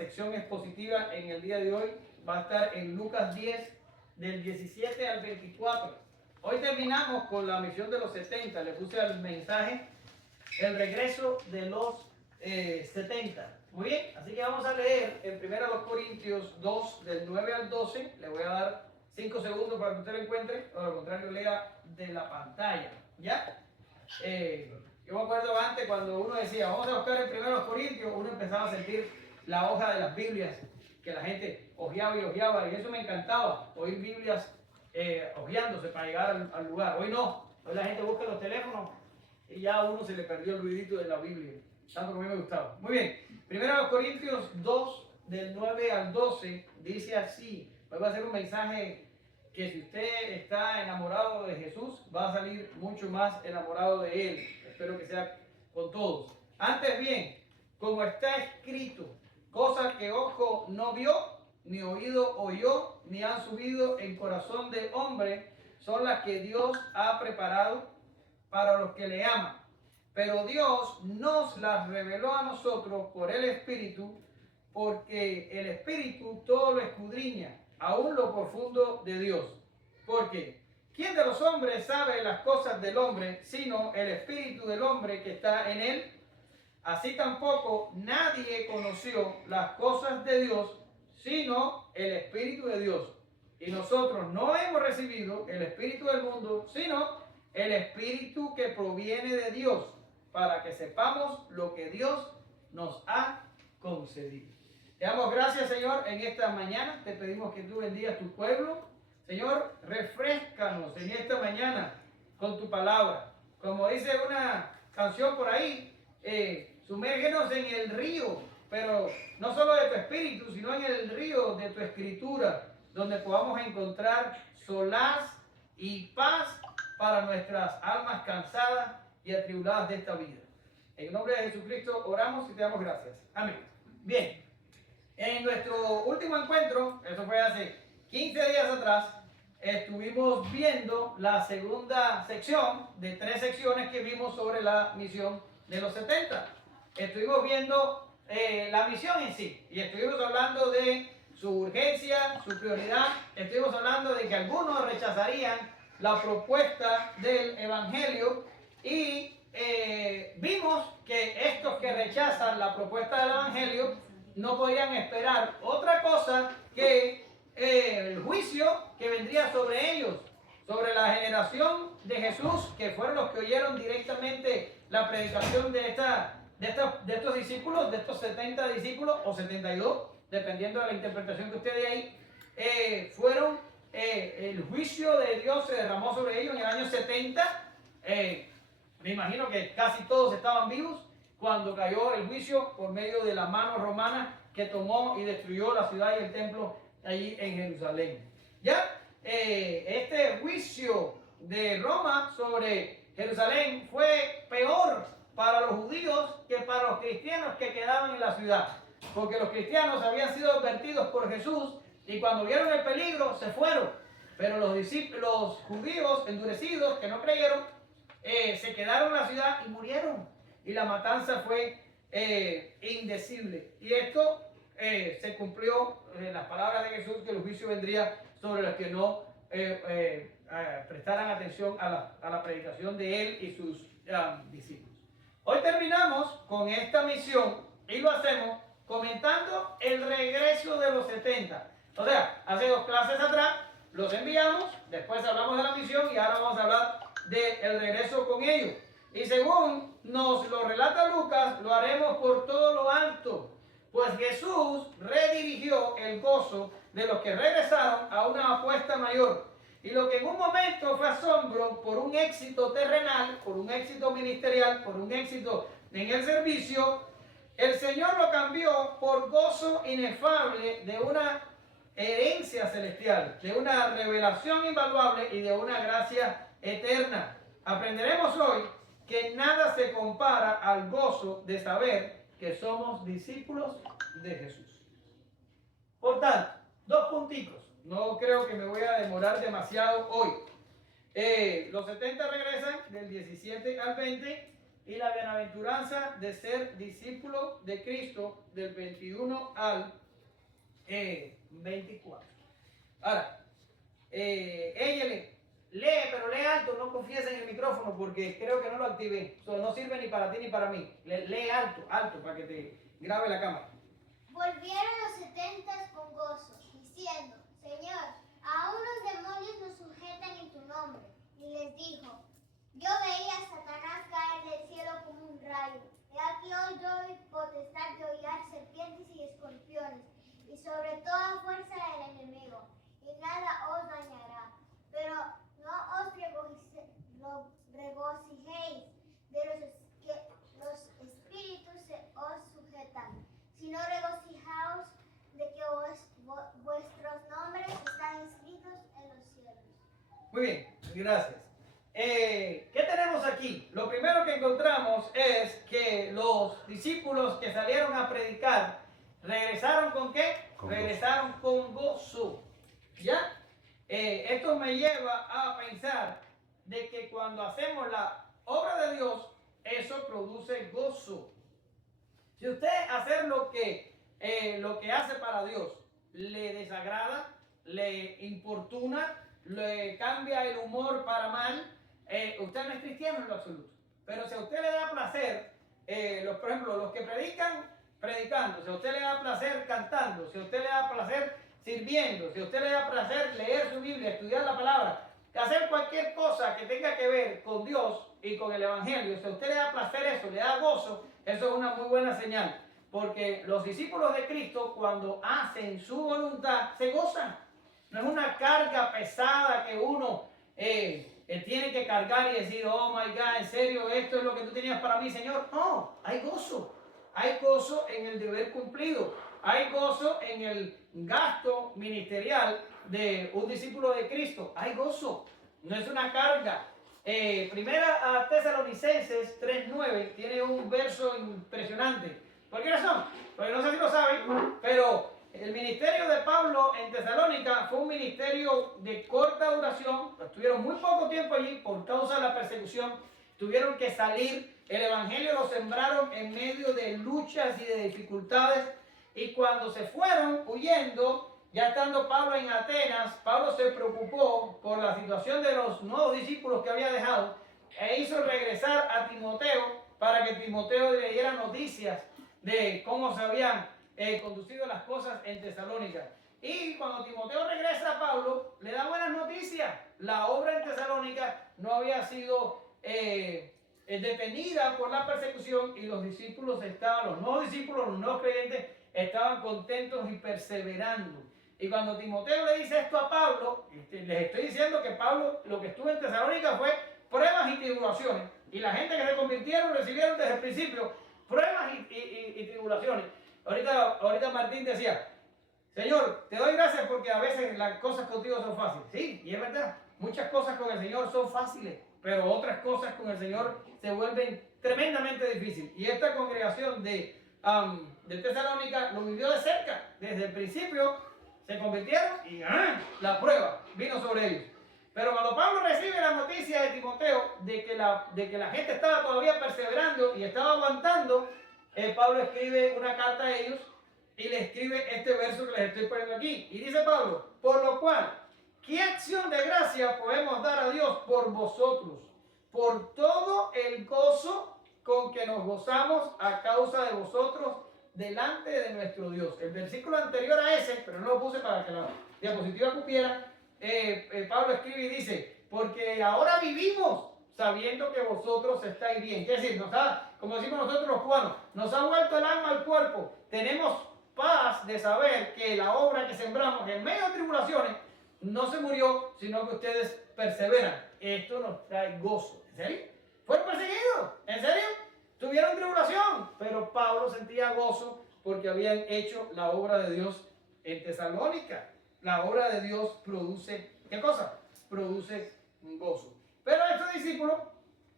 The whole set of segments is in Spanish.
sección expositiva en el día de hoy va a estar en Lucas 10, del 17 al 24. Hoy terminamos con la misión de los 70. Le puse al mensaje el regreso de los 70. Muy bien, así que vamos a leer en 1 Corintios 2, del 9 al 12. Le voy a dar 5 segundos para que usted lo encuentre, o al contrario, lea de la pantalla. ¿Ya? Yo me acuerdo antes cuando uno decía, vamos a buscar en 1 Corintios, uno empezaba a sentir la hoja de las Biblias, que la gente hojeaba y hojeaba, y eso me encantaba, oír Biblias hojeándose para llegar al lugar. Hoy no, hoy la gente busca los teléfonos y ya a uno se le perdió el ruidito de la Biblia, tanto que a mí me gustaba. Muy bien, 1 Corintios 2, del 9 al 12, dice así. Hoy va a ser un mensaje que si usted está enamorado de Jesús, va a salir mucho más enamorado de Él. Espero que sea con todos. Antes bien, como está escrito, cosas que ojo no vio, ni oído oyó, ni han subido en corazón de hombre, son las que Dios ha preparado para los que le aman. Pero Dios nos las reveló a nosotros por el Espíritu, porque el Espíritu todo lo escudriña, aún lo profundo de Dios. Porque ¿quién de los hombres sabe las cosas del hombre, sino el Espíritu del hombre que está en él? Así tampoco nadie conoció las cosas de Dios, sino el Espíritu de Dios. Y nosotros no hemos recibido el Espíritu del mundo, sino el Espíritu que proviene de Dios, para que sepamos lo que Dios nos ha concedido. Te damos gracias, Señor, en esta mañana. Te pedimos que tú bendigas tu pueblo. Señor, refréscanos en esta mañana con tu palabra. Como dice una canción por ahí, sumérgenos en el río, pero no solo de tu espíritu, sino en el río de tu escritura, donde podamos encontrar solaz y paz para nuestras almas cansadas y atribuladas de esta vida. En nombre de Jesucristo oramos y te damos gracias. Amén. Bien, en nuestro último encuentro, eso fue hace 15 días atrás, estuvimos viendo la segunda sección de 3 secciones que vimos sobre la misión de los 70. Estuvimos viendo la misión en sí, y estuvimos hablando de su urgencia, su prioridad. Estuvimos hablando de que algunos rechazarían la propuesta del Evangelio, y vimos que estos que rechazan la propuesta del Evangelio no podían esperar otra cosa que el juicio que vendría sobre ellos, sobre la generación de Jesús, que fueron los que oyeron directamente la predicación de estos discípulos, de estos 70 discípulos, o 72, dependiendo de la interpretación que usted dé ahí. Fueron el juicio de Dios se derramó sobre ellos en el año 70. Me imagino que casi todos estaban vivos cuando cayó el juicio por medio de la mano romana que tomó y destruyó la ciudad y el templo allí en Jerusalén. Ya, este juicio de Roma sobre Jerusalén fue peor para los judíos que para los cristianos que quedaban en la ciudad, porque los cristianos habían sido advertidos por Jesús y cuando vieron el peligro se fueron, pero los judíos endurecidos que no creyeron se quedaron en la ciudad y murieron, y la matanza fue indecible. Y esto se cumplió en las palabras de Jesús, que el juicio vendría sobre los que no prestaran atención a la predicación de él y sus discípulos. Hoy terminamos con esta misión y lo hacemos comentando el regreso de los 70. O sea, hace 2 clases atrás los enviamos, después hablamos de la misión y ahora vamos a hablar del regreso con ellos. Y según nos lo relata Lucas, lo haremos por todo lo alto, pues Jesús redirigió el gozo de los que regresaron a una apuesta mayor. Y lo que en un momento fue asombro por un éxito terrenal, por un éxito ministerial, por un éxito en el servicio, el Señor lo cambió por gozo inefable de una herencia celestial, de una revelación invaluable y de una gracia eterna. Aprenderemos hoy que nada se compara al gozo de saber que somos discípulos de Jesús. Por tanto, 2 punticos. No creo que me voy a demorar demasiado hoy. Los 70 regresan del 17 al 20 y la bienaventuranza de ser discípulo de Cristo, del 21 al 24. Ahora, ella lee, pero lee alto, no confíes en el micrófono porque creo que no lo activé. Eso no sirve ni para ti ni para mí. Lee alto, alto, para que te grabe la cámara. Volvieron los 70 con gozo, diciendo, Señor, aún los demonios nos sujetan en tu nombre. Y les dijo, yo veía a Satanás caer del cielo como un rayo. He aquí hoy doy potestad de hollar serpientes y escorpiones, y sobre toda fuerza del enemigo, y nada os dañará. Pero no os regocijéis de los que los espíritus se os sujetan, sino regocijaos de que vuestros nombres están escritos en los cielos. Muy bien, gracias. ¿Qué tenemos aquí? Lo primero que encontramos es que los discípulos que salieron a predicar regresaron ¿con qué? Regresaron con gozo. ¿Ya? Esto me lleva a pensar de que cuando hacemos la obra de Dios, eso produce gozo. Si usted hacer lo que hace para Dios le desagrada, le importuna, le cambia el humor para mal, usted no es cristiano en lo absoluto. Pero si a usted le da placer, por ejemplo, los que predican, predicando, si a usted le da placer cantando, si a usted le da placer sirviendo, si a usted le da placer leer su Biblia, estudiar la palabra, hacer cualquier cosa que tenga que ver con Dios y con el Evangelio, si a usted le da placer eso, le da gozo, eso es una muy buena señal. Porque los discípulos de Cristo, cuando hacen su voluntad, se gozan. No es una carga pesada que uno tiene que cargar y decir, oh my God, en serio, esto es lo que tú tenías para mí, Señor. No, hay gozo. Hay gozo en el deber cumplido. Hay gozo en el gasto ministerial de un discípulo de Cristo. Hay gozo. No es una carga. Primera a Tesalonicenses 3:9 tiene un verso impresionante. ¿Por qué razón? Porque no sé si lo saben, pero el ministerio de Pablo en Tesalónica fue un ministerio de corta duración. Estuvieron muy poco tiempo allí por causa de la persecución. Tuvieron que salir. El evangelio lo sembraron en medio de luchas y de dificultades. Y cuando se fueron huyendo, ya estando Pablo en Atenas, Pablo se preocupó por la situación de los nuevos discípulos que había dejado e hizo regresar a Timoteo para que Timoteo le diera noticias de cómo se habían conducido las cosas en Tesalónica. Y cuando Timoteo regresa a Pablo, le da buenas noticias. La obra en Tesalónica no había sido detenida por la persecución y los discípulos los nuevos discípulos, los nuevos creyentes, estaban contentos y perseverando. Y cuando Timoteo le dice esto a Pablo, les estoy diciendo que Pablo lo que estuvo en Tesalónica fue pruebas y tribulaciones. Y la gente que se convirtieron recibieron desde el principio pruebas y tribulaciones. Ahorita Martín decía, Señor, te doy gracias porque a veces las cosas contigo son fáciles. Sí, y es verdad, muchas cosas con el Señor son fáciles, pero otras cosas con el Señor se vuelven tremendamente difíciles. Y esta congregación de Tesalónica lo vivió de cerca. Desde el principio se convirtieron y la prueba vino sobre ellos. Pero cuando Pablo recibe la noticia de Timoteo de que la gente estaba todavía perseverando y estaba aguantando, Pablo escribe una carta a ellos y le escribe este verso que les estoy poniendo aquí. Y dice Pablo, por lo cual, ¿qué acción de gracia podemos dar a Dios por vosotros? Por todo el gozo con que nos gozamos a causa de vosotros delante de nuestro Dios. El versículo anterior a ese, pero no lo puse para que la diapositiva cupiera, Pablo escribe y dice, porque ahora vivimos sabiendo que vosotros estáis bien. Es decir, como decimos nosotros los cubanos, nos ha vuelto el alma al cuerpo. Tenemos paz de saber que la obra que sembramos en medio de tribulaciones no se murió, sino que ustedes perseveran. Esto nos trae gozo. ¿En serio? ¿Fueron perseguidos? ¿En serio? Tuvieron tribulación, pero Pablo sentía gozo porque habían hecho la obra de Dios en Tesalónica. La obra de Dios produce, ¿qué cosa? Produce gozo. Pero estos discípulos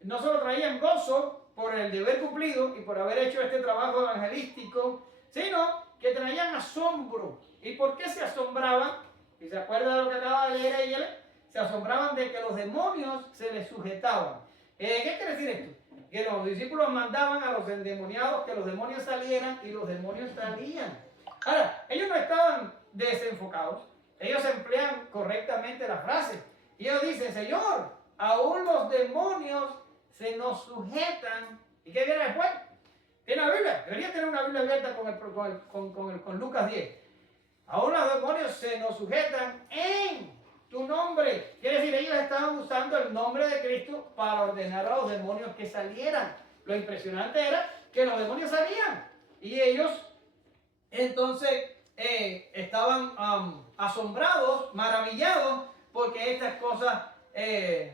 no solo traían gozo por el deber cumplido y por haber hecho este trabajo evangelístico, sino que traían asombro. ¿Y por qué se asombraban? ¿Y se acuerda de lo que acaba de leer ella? Se asombraban de que los demonios se les sujetaban. ¿Qué quiere decir esto? que los discípulos mandaban a los endemoniados que los demonios salieran y los demonios salían. Ahora, ellos no estaban desenfocados, ellos emplean correctamente la frase. Y ellos dicen, Señor, aún los demonios se nos sujetan. ¿Y qué viene después? Tiene la Biblia, debería tener una Biblia abierta con Lucas 10. Aún los demonios se nos sujetan en tu nombre. Quiere decir, ellos estaban usando el nombre de Cristo para ordenar a los demonios que salieran. Lo impresionante era que los demonios salían. Y ellos entonces estaban asombrados, maravillados, porque estas cosas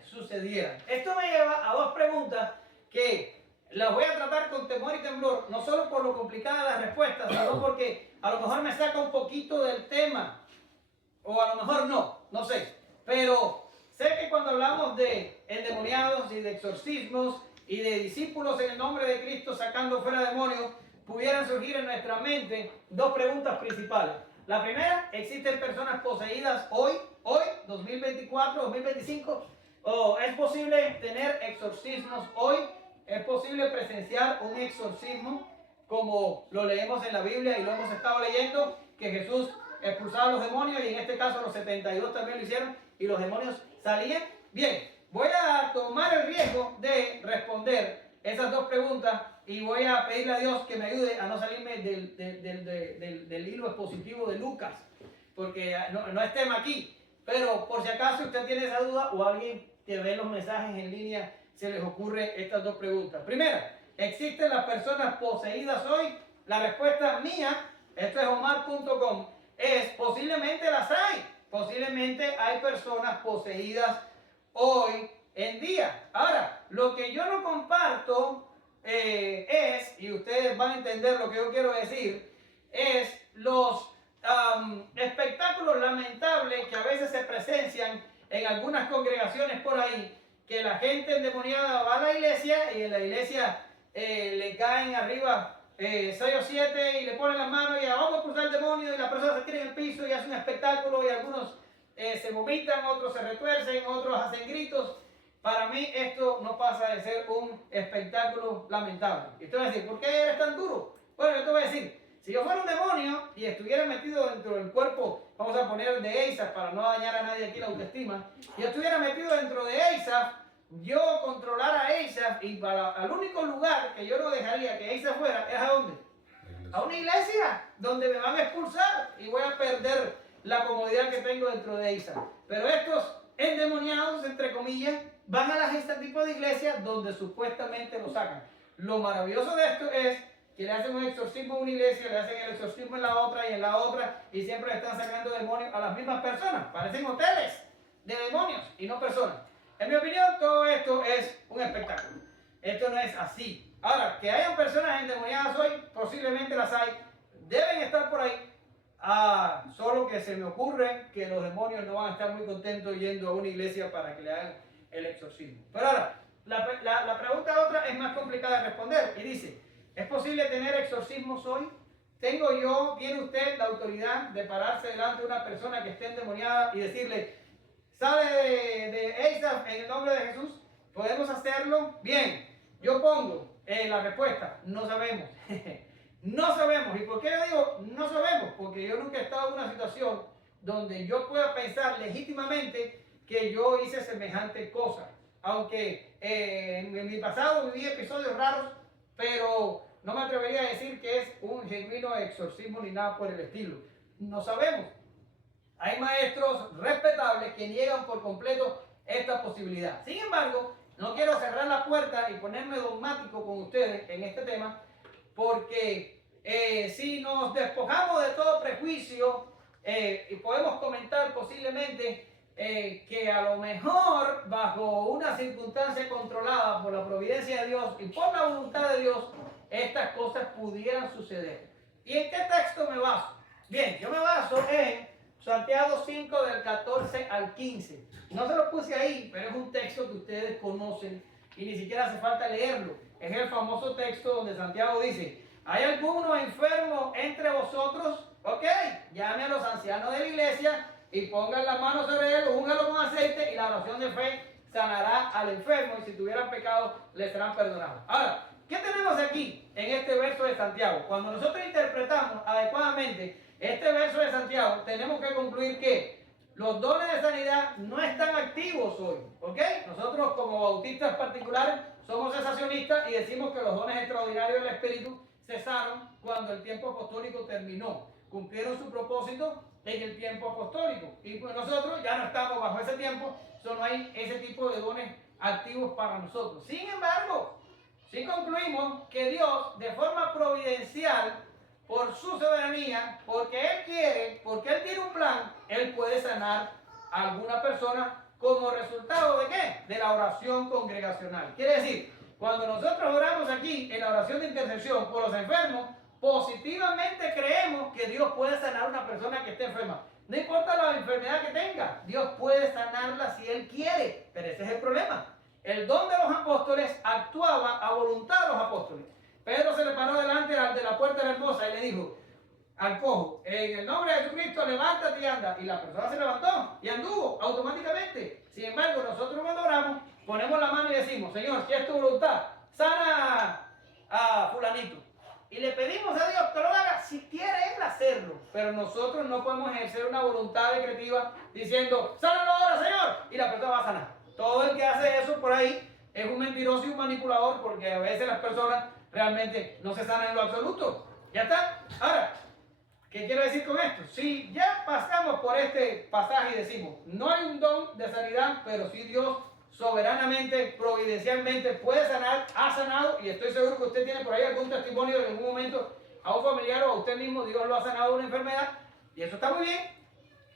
sucedieran. Esto me lleva a dos preguntas que las voy a tratar con temor y temblor, no solo por lo complicada de las respuestas, sino porque a lo mejor me saca un poquito del tema, o a lo mejor no sé. Pero sé que cuando hablamos de endemoniados y de exorcismos y de discípulos en el nombre de Cristo sacando fuera demonios, pudieran surgir en nuestra mente dos preguntas principales. La primera, ¿existen personas poseídas hoy, 2024, 2025? ¿O es posible tener exorcismos hoy? ¿Es posible presenciar un exorcismo como lo leemos en la Biblia y lo hemos estado leyendo? Que Jesús expulsaba a los demonios y en este caso los 72 también lo hicieron y los demonios salían. Bien, voy a tomar el riesgo de responder esas dos preguntas y voy a pedirle a Dios que me ayude a no salirme del hilo expositivo de Lucas, porque no es tema aquí, pero por si acaso usted tiene esa duda o alguien que ve los mensajes en línea se les ocurre estas dos preguntas. Primera, ¿existen las personas poseídas hoy? La respuesta mía, esto es omar.com, es posiblemente las hay. Posiblemente hay personas poseídas hoy en día. Ahora, lo que yo no comparto es, y ustedes van a entender lo que yo quiero decir, es los espectáculos lamentables que a veces se presencian en algunas congregaciones por ahí, que la gente endemoniada va a la iglesia y en la iglesia le caen arriba 6 o 7 y le ponen las manos y vamos a expulsar el demonio y la persona se tira en el piso y hace un espectáculo y algunos se vomitan, otros se retuercen, otros hacen gritos. Para mí esto no pasa de ser un espectáculo lamentable. Y usted va a decir, ¿por qué eres tan duro? Bueno, yo te voy a decir, si yo fuera un demonio y estuviera metido dentro del cuerpo, vamos a poner de Asaph para no dañar a nadie aquí la autoestima, y yo estuviera metido dentro de Asaph, yo controlara a Asaph y al único lugar que yo no dejaría que Asaph fuera, ¿es a dónde? A una iglesia donde me van a expulsar y voy a perder la comodidad que tengo dentro de Asaph. Pero estos endemoniados, entre comillas, van a este tipo de iglesias donde supuestamente lo sacan. Lo maravilloso de esto es que le hacen un exorcismo a una iglesia, le hacen el exorcismo en la otra y en la otra, y siempre le están sacando demonios a las mismas personas. Parecen hoteles de demonios y no personas. En mi opinión, todo esto es un espectáculo. Esto no es así. Ahora, que hayan personas endemoniadas hoy, posiblemente las hay, deben estar por ahí. Solo que se me ocurre que los demonios no van a estar muy contentos yendo a una iglesia para que le hagan el exorcismo. Pero ahora, la pregunta otra es más complicada de responder y dice, ¿es posible tener exorcismos hoy? ¿Tiene usted la autoridad de pararse delante de una persona que esté endemoniada y decirle, sale de Asaph en el nombre de Jesús? ¿Podemos hacerlo? Bien, yo pongo la respuesta, no sabemos. No sabemos. ¿Y por qué yo digo no sabemos? Porque yo nunca he estado en una situación donde yo pueda pensar legítimamente que yo hice semejante cosa. Aunque en mi pasado viví episodios raros, pero no me atrevería a decir que es un genuino exorcismo ni nada por el estilo. No sabemos. Hay maestros respetables que niegan por completo esta posibilidad. Sin embargo, no quiero cerrar la puerta y ponerme dogmático con ustedes en este tema, porque si nos despojamos de todo prejuicio y podemos comentar posiblemente que a lo mejor bajo una circunstancia controlada por la providencia de Dios y por la voluntad de Dios, estas cosas pudieran suceder. ¿Y en qué texto me baso? Bien, yo me baso en Santiago 5 del 14 al 15. No se lo puse ahí, pero es un texto que ustedes conocen y ni siquiera hace falta leerlo. Es el famoso texto donde Santiago dice, ¿hay alguno enfermo entre vosotros? Ok, llame a los ancianos de la iglesia y pongan las manos sobre él, úngalo con aceite y la oración de fe sanará al enfermo y si tuvieran pecado les serán perdonados. Ahora, ¿qué tenemos aquí en este verso de Santiago? Cuando nosotros interpretamos adecuadamente este verso de Santiago, tenemos que concluir que los dones de sanidad no están activos hoy, ¿ok? Nosotros como bautistas particulares somos cesacionistas y decimos que los dones extraordinarios del Espíritu cesaron cuando el tiempo apostólico terminó. Cumplieron su propósito en el tiempo apostólico. Y pues nosotros ya no estamos bajo ese tiempo, no hay ese tipo de dones activos para nosotros. Sin embargo, si concluimos que Dios, de forma providencial, por su soberanía, porque Él quiere, porque Él tiene un plan, Él puede sanar a alguna persona como resultado de ¿qué? De la oración congregacional. Quiere decir, cuando nosotros oramos aquí en la oración de intercesión por los enfermos, positivamente creemos que Dios puede sanar a una persona que esté enferma. No importa la enfermedad que tenga, Dios puede sanarla si Él quiere. Pero ese es el problema. El don de los apóstoles actuaba a voluntad de los apóstoles. Pedro se le paró delante de la puerta de la hermosa y le dijo al cojo, en el nombre de Jesucristo, levántate y anda. Y la persona se levantó y anduvo automáticamente. Sin embargo, nosotros cuando oramos, ponemos la mano y decimos, Señor, si es tu voluntad, sana a fulanito. Y le pedimos a Dios que lo haga si quiere Él hacerlo. Pero nosotros no podemos ejercer una voluntad decretiva diciendo, sánalo ahora, Señor, y la persona va a sanar. Todo el que hace eso por ahí es un mentiroso y un manipulador, porque a veces las personas realmente no se sanan en lo absoluto. ¿Ya está? Ahora, ¿qué quiero decir con esto? Si ya pasamos por este pasaje y decimos, no hay un don de sanidad, pero sí Dios soberanamente, providencialmente puede sanar, ha sanado, y estoy seguro que usted tiene por ahí algún testimonio de en algún momento a un familiar o a usted mismo, Dios lo ha sanado de una enfermedad, y eso está muy bien.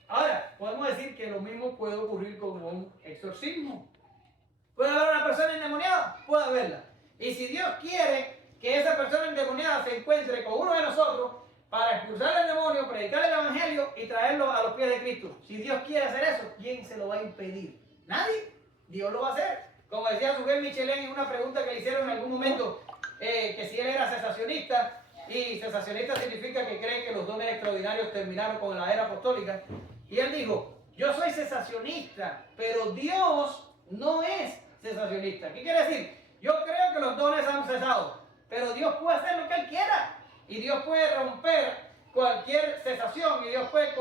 Ahora, podemos decir que lo mismo puede ocurrir con un exorcismo. ¿Puede haber una persona endemoniada? Puede haberla. Y si Dios quiere que esa persona endemoniada se encuentre con uno de nosotros para expulsar al demonio, predicar el evangelio y traerlo a los pies de Cristo, si Dios quiere hacer eso, ¿quién se lo va a impedir? Nadie. Dios lo va a hacer. Como decía Suger Michelén en una pregunta que le hicieron en algún momento, que si él era cesacionista, y cesacionista significa que cree que los dones extraordinarios terminaron con la era apostólica, y él dijo, yo soy cesacionista, pero Dios no es cesacionista. ¿Qué quiere decir? Yo creo que los dones han cesado, pero Dios puede hacer lo que Él quiera, y Dios puede romper cualquier cesación, y Dios puede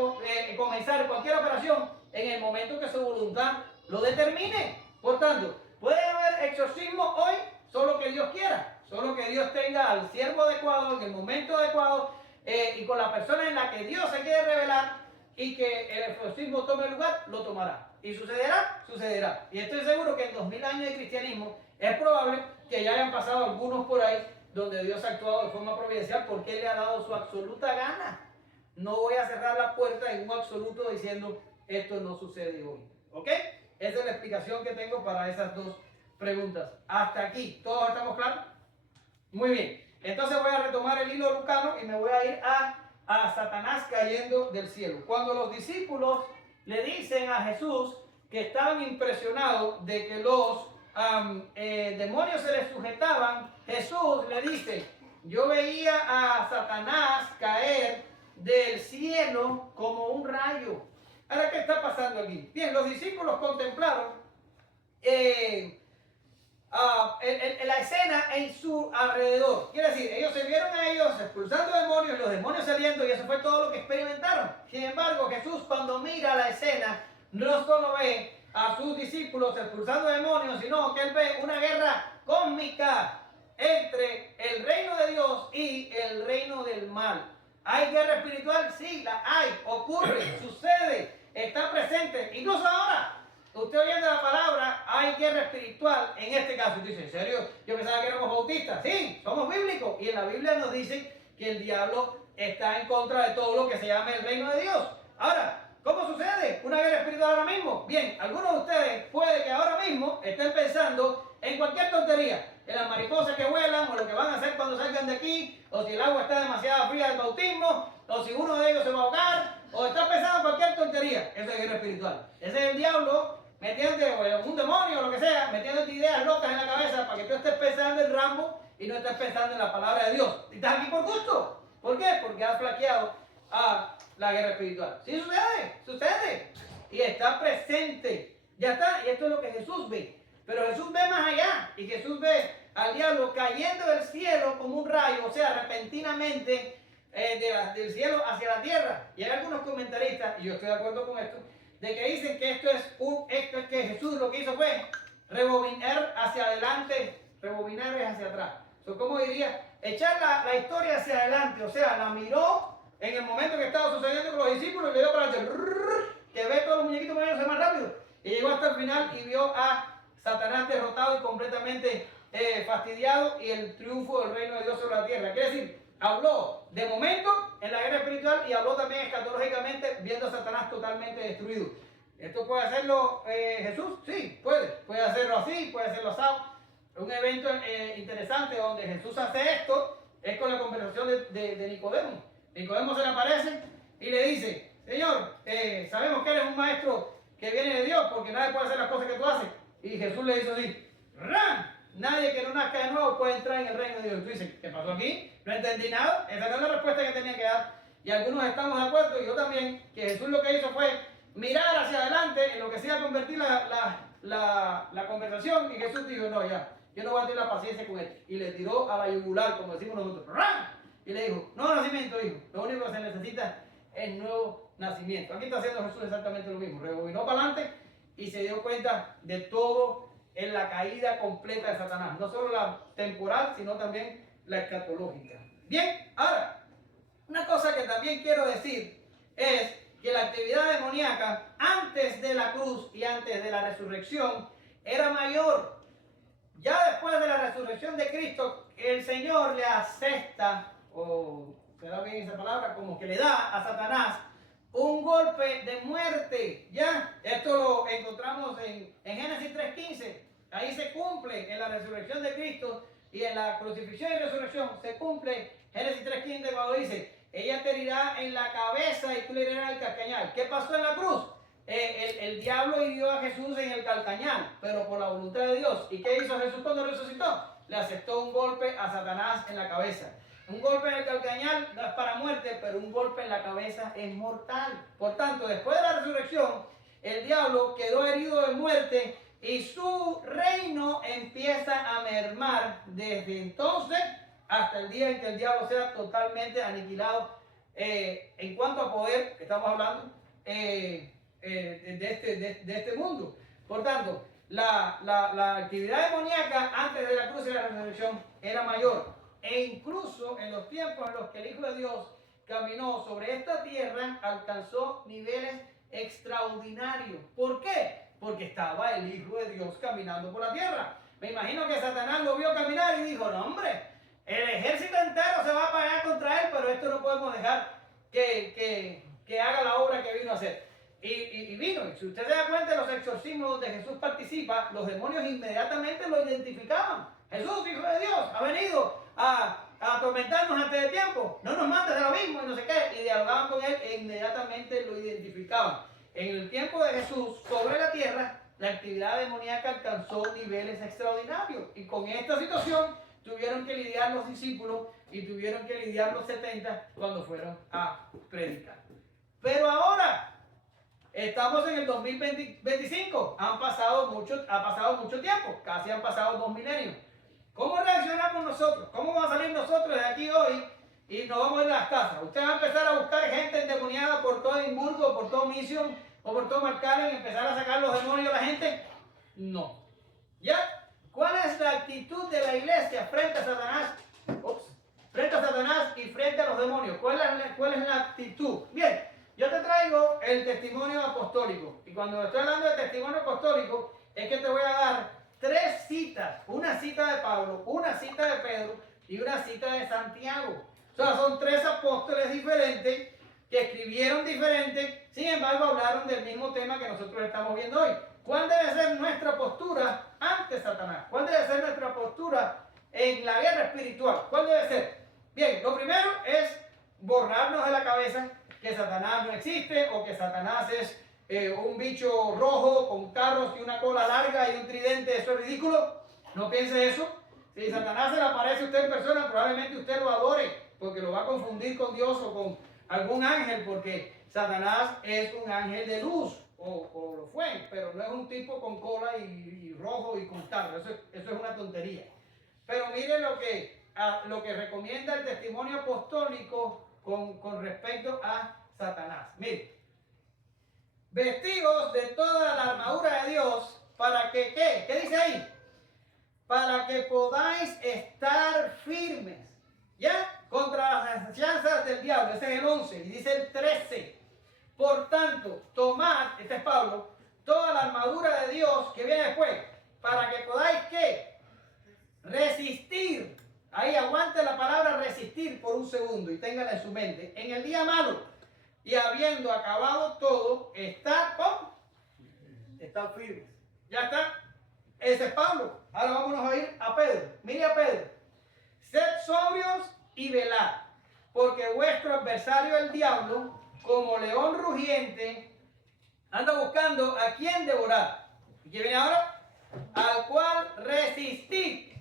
comenzar cualquier operación en el momento que su voluntad lo determine. Por tanto, puede haber exorcismo hoy, solo que Dios quiera, solo que Dios tenga al siervo adecuado, en el momento adecuado, y con la persona en la que Dios se quiere revelar, y que el exorcismo tome lugar, lo tomará. ¿Y sucederá? Sucederá. Y estoy seguro que en 2000 años de cristianismo es probable que ya hayan pasado algunos por ahí donde Dios ha actuado de forma providencial porque Él le ha dado su absoluta gana. No voy a cerrar la puerta en un absoluto diciendo esto no sucede hoy. ¿Ok? Esa es la explicación que tengo para esas dos preguntas. Hasta aquí, ¿todos estamos claros? Muy bien. Entonces voy a retomar el hilo lucano y me voy a ir a Satanás cayendo del cielo. Cuando los discípulos le dicen a Jesús que estaban impresionados de que los demonios se les sujetaban, Jesús le dice, yo veía a Satanás caer del cielo como un rayo. Ahora, ¿qué está pasando aquí? Bien, los discípulos contemplaron la escena en su alrededor. Quiere decir, ellos se vieron a ellos expulsando demonios, los demonios saliendo, y eso fue todo lo que experimentaron. Sin embargo, Jesús, cuando mira la escena, no solo ve a sus discípulos expulsando demonios, sino que Él ve una guerra cósmica entre el reino de Dios y el reino del mal. ¿Hay guerra espiritual? Sí, la hay, ocurre, sucede, está presente, incluso ahora. Usted oyendo la palabra, hay guerra espiritual en este caso. Usted dice, ¿en serio? Yo pensaba que éramos bautistas. Sí, somos bíblicos. Y en la Biblia nos dicen que el diablo está en contra de todo lo que se llama el reino de Dios. Ahora, ¿cómo sucede una guerra espiritual ahora mismo? Bien, algunos de ustedes puede que ahora mismo estén pensando en cualquier tontería. En las mariposas que vuelan, o lo que van a hacer cuando salgan de aquí, o si el agua está demasiado fría del bautismo, o si uno de ellos se va a ahogar, o están pensando en cualquier tontería. Eso es guerra espiritual. Ese es el diablo metiéndote, o un demonio o lo que sea, metiéndote ideas locas en la cabeza para que tú estés pensando en Rambo y no estés pensando en la palabra de Dios. Y estás aquí por gusto. ¿Por qué? Porque has flaqueado a la guerra espiritual. Sí sucede, sucede. Y está presente Ya está, y esto es lo que Jesús ve. Pero Jesús ve más allá, y Jesús ve al diablo cayendo del cielo como un rayo, o sea, repentinamente del cielo hacia la tierra. Y hay algunos comentaristas, y yo estoy de acuerdo con esto, de que dicen que esto es que Jesús lo que hizo fue rebobinar hacia adelante, rebobinar es hacia atrás. ¿Cómo diría? Echar la historia hacia adelante, o sea, la miró en el momento que estaba sucediendo con los discípulos y le dio para adelante, que ve todos los muñequitos moviéndose más rápido. Y llegó hasta el final y vio a Satanás derrotado y completamente fastidiado, y el triunfo del reino de Dios sobre la tierra. Quiere decir, habló de momento en la guerra espiritual y habló también escatológicamente viendo a Satanás totalmente destruido. ¿Esto puede hacerlo Jesús? Sí, puede hacerlo así, puede hacerlo asado. Un evento interesante donde Jesús hace esto es con la conversación de Nicodemo. Nicodemo se le aparece y le dice: Señor, sabemos que eres un maestro que viene de Dios, porque nadie puede hacer las cosas que tú haces. Y Jesús le hizo así: ¡ran! Nadie que no nazca de nuevo puede entrar en el reino de Dios. Tú dices: ¿qué pasó aquí? No entendí nada. Esa no es la respuesta que tenía que dar. Y algunos estamos de acuerdo, y yo también, que Jesús lo que hizo fue mirar hacia adelante en lo que se iba a convertir la conversación. Y Jesús dijo: no, ya, yo no voy a tener la paciencia con él. Y le tiró a la yugular, como decimos nosotros. ¡Ran! Y le dijo: no nacimiento, hijo. Lo único que se necesita es nuevo nacimiento. Aquí está haciendo Jesús exactamente lo mismo. Rebobinó para adelante y se dio cuenta de todo en la caída completa de Satanás. No solo la temporal, sino también la escatológica. Bien, ahora, una cosa que también quiero decir es que la actividad demoníaca antes de la cruz y antes de la resurrección era mayor. Ya después de la resurrección de Cristo, el Señor le asesta, o se da bien esa palabra, como que le da a Satanás un golpe de muerte. Ya, esto lo encontramos en Génesis 3:15. Ahí se cumple en la resurrección de Cristo, y en la crucifixión y resurrección se cumple Génesis 3:15 cuando dice: ella te herirá en la cabeza y tú le herirás el calcañar. ¿Qué pasó en la cruz? El diablo hirió a Jesús en el calcañar, pero por la voluntad de Dios. ¿Y qué hizo Jesús cuando resucitó? Le asestó un golpe a Satanás en la cabeza. Un golpe en el calcañar no es para muerte, pero un golpe en la cabeza es mortal. Por tanto, después de la resurrección, el diablo quedó herido de muerte y su reino empieza a mermar desde entonces hasta el día en que el diablo sea totalmente aniquilado en cuanto a poder, que estamos hablando, de este mundo. Por tanto, la actividad demoníaca antes de la cruz y la resurrección era mayor. E incluso en los tiempos en los que el Hijo de Dios caminó sobre esta tierra, alcanzó niveles extraordinarios. ¿Por qué? Porque estaba el Hijo de Dios caminando por la tierra. Me imagino que Satanás lo vio caminar y dijo: no, hombre, el ejército entero se va a pagar contra él, pero esto no podemos dejar que haga la obra que vino a hacer. Y vino. Y si usted se da cuenta de los exorcismos donde Jesús participa, los demonios inmediatamente lo identificaban. Jesús, Hijo de Dios, ha venido a atormentarnos antes de tiempo. No nos mandes del abismo y no sé qué. Y dialogaban con él e inmediatamente lo identificaban. En el tiempo de Jesús, sobre la tierra, la actividad demoníaca alcanzó niveles extraordinarios. Y con esta situación tuvieron que lidiar los discípulos y tuvieron que lidiar los 70 cuando fueron a predicar. Pero ahora estamos en el 2025. Ha pasado mucho tiempo. Casi han pasado 2 milenios. ¿Cómo reaccionamos nosotros? ¿Cómo vamos a salir nosotros de aquí hoy y nos vamos a ir a las casas? ¿Usted va a empezar a buscar gente endemoniada por todo Edimburgo, por todo Mission o por todo McAllen y empezar a sacar los demonios de la gente? No. ¿Ya? ¿Cuál es la actitud de la iglesia frente a Satanás? Frente a Satanás y frente a los demonios. ¿Cuál es la actitud? Bien, yo te traigo el testimonio apostólico. Y cuando estoy hablando de testimonio apostólico, es que te voy a dar 3 citas. Una cita de Pablo, una cita de Pedro y una cita de Santiago. O sea, son 3 apóstoles diferentes que escribieron diferente, sin embargo hablaron del mismo tema que nosotros estamos viendo hoy. ¿Cuál debe ser nuestra postura ante Satanás? ¿Cuál debe ser nuestra postura en la guerra espiritual? ¿Cuál debe ser? Bien, lo primero es borrarnos de la cabeza que Satanás no existe o que Satanás es un bicho rojo con carros y una cola larga y un tridente. Eso es ridículo. No piense eso. Si Satanás se le aparece a usted en persona, probablemente usted lo adore, porque lo va a confundir con Dios o con algún ángel, porque Satanás es un ángel de luz, o lo fue, pero no es un tipo con cola y rojo y con tal. Eso es una tontería. Pero mire lo que recomienda el testimonio apostólico con respecto a Satanás. Mire, vestidos de toda la armadura de Dios, para que, ¿qué? ¿Qué dice ahí? Para que podáis estar firmes, ¿ya? Contra las acechanzas del diablo. Ese es el 11, y dice el 13. Por tanto, tomad, este es Pablo, toda la armadura de Dios que viene después, para que podáis, ¿qué? Resistir. Ahí aguante la palabra resistir por un segundo y téngala en su mente. En el día malo, y habiendo acabado todo, estar firmes. ¿Ya está? Ese es Pablo. Ahora vámonos a ir a Pedro. Mire a Pedro. Sed sobrios y velad, porque vuestro adversario el diablo, como león rugiente, anda buscando a quien devorar. ¿Y qué viene ahora? Al cual resistid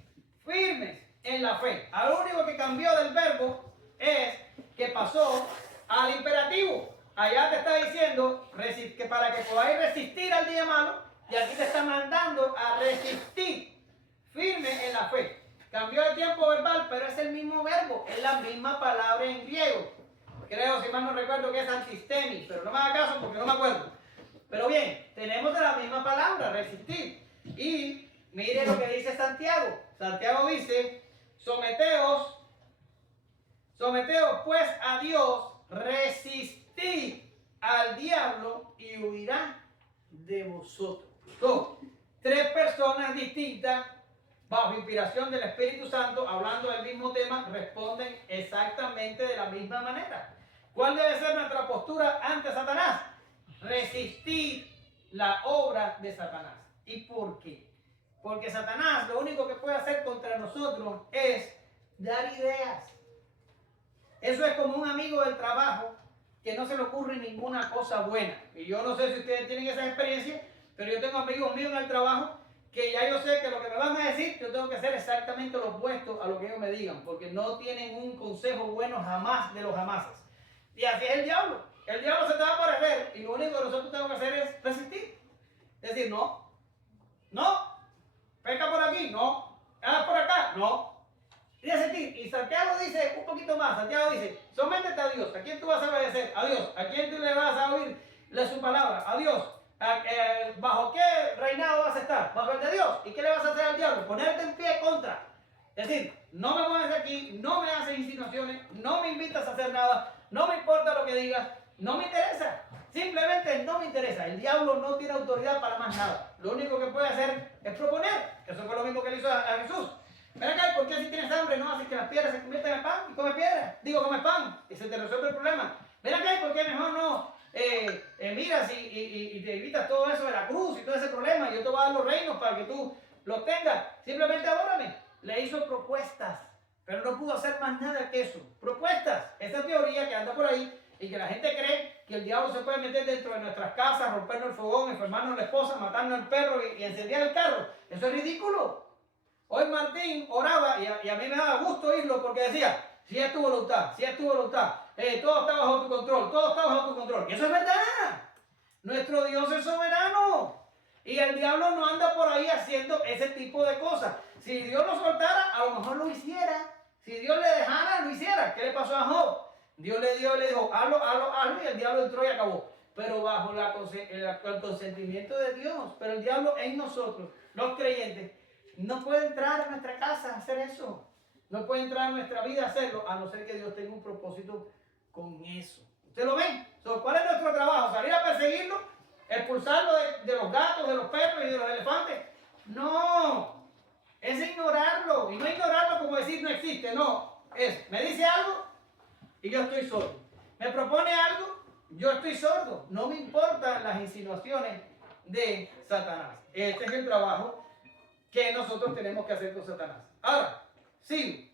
firmes en la fe. Lo único que cambió del verbo es que pasó al imperativo. Allá te está diciendo que para que podáis resistir al día malo, y aquí te está mandando a resistir firme en la fe. Cambió el tiempo verbal, pero es el mismo verbo, es la misma palabra en griego. Creo, si mal no recuerdo, que es antistemis, pero no me haga caso porque no me acuerdo. Pero bien, tenemos la misma palabra, resistir. Y mire lo que dice Santiago. Santiago dice, someteos pues a Dios, resistid al diablo y huirá de vosotros. Son tres personas distintas, bajo inspiración del Espíritu Santo, hablando del mismo tema, responden exactamente de la misma manera. ¿Cuál debe ser nuestra postura ante Satanás? Resistir la obra de Satanás. ¿Y por qué? Porque Satanás lo único que puede hacer contra nosotros es dar ideas. Eso es como un amigo del trabajo que no se le ocurre ninguna cosa buena. Y yo no sé si ustedes tienen esa experiencia, pero yo tengo amigos míos en el trabajo que ya yo sé que lo que me van a decir, yo tengo que hacer exactamente lo opuesto a lo que ellos me digan, porque no tienen un consejo bueno jamás de los jamases. Y así es el diablo. El diablo se te va a aparecer y lo único que nosotros tenemos que hacer es resistir. Es decir, no, peca por aquí, no, haz por acá, no. Y resistir. Y Santiago dice un poquito más, Santiago dice, sométete a Dios. ¿A quién tú vas a obedecer? A Dios. ¿A quién tú le vas a oírle su palabra? A Dios. ¿Bajo qué reinado vas a estar? Bajo el de Dios. ¿Y qué le vas a hacer al diablo? Ponerte en pie contra. Es decir, no me mueves de aquí, no me haces insinuaciones, no me invitas a hacer nada, no me importa lo que digas, no me interesa. Simplemente no me interesa. El diablo no tiene autoridad para más nada. Lo único que puede hacer es proponer. Eso fue lo mismo que le hizo a Jesús. Ven acá, ¿por qué si tienes hambre no haces que las piedras se conviertan en pan? Y come piedras. Digo, come pan. Y se te resuelve el problema. Ven acá, ¿por qué mejor no miras y te evitas todo eso de la cruz y todo ese problema? Yo te voy a dar los reinos para que tú los tengas. Simplemente adórame. Le hizo propuestas, pero no pudo hacer más nada que eso. Propuestas. Esa teoría que anda por ahí y que la gente cree que el diablo se puede meter dentro de nuestras casas, rompernos el fogón, enfermarnos la esposa, matarnos el perro y encender el carro. Eso es ridículo. Hoy Martín oraba y a mí me daba gusto oírlo porque decía, si es tu voluntad, todo está bajo tu control, todo está bajo tu control. Y eso es verdad. Nuestro Dios es soberano. Y el diablo no anda por ahí haciendo ese tipo de cosas. Si Dios lo soltara, a lo mejor lo hiciera. Si Dios le dejara, lo hiciera. ¿Qué le pasó a Job? Dios le dijo, hazlo, y el diablo entró y acabó. Pero bajo el consentimiento de Dios. Pero el diablo en nosotros, los creyentes, no puede entrar a nuestra casa a hacer eso. No puede entrar a nuestra vida a hacerlo, a no ser que Dios tenga un propósito con eso. ¿Usted lo ve? ¿Cuál es nuestro trabajo? ¿Salir a perseguirlo? ¿Expulsarlo de los gatos, de los perros y de los elefantes? No. Es ignorarlo. Y no ignorarlo como decir no existe. No. Me dice algo y yo estoy sordo. Me propone algo, yo estoy sordo. No me importan las insinuaciones de Satanás. Este es el trabajo que nosotros tenemos que hacer con Satanás. Ahora, sigo.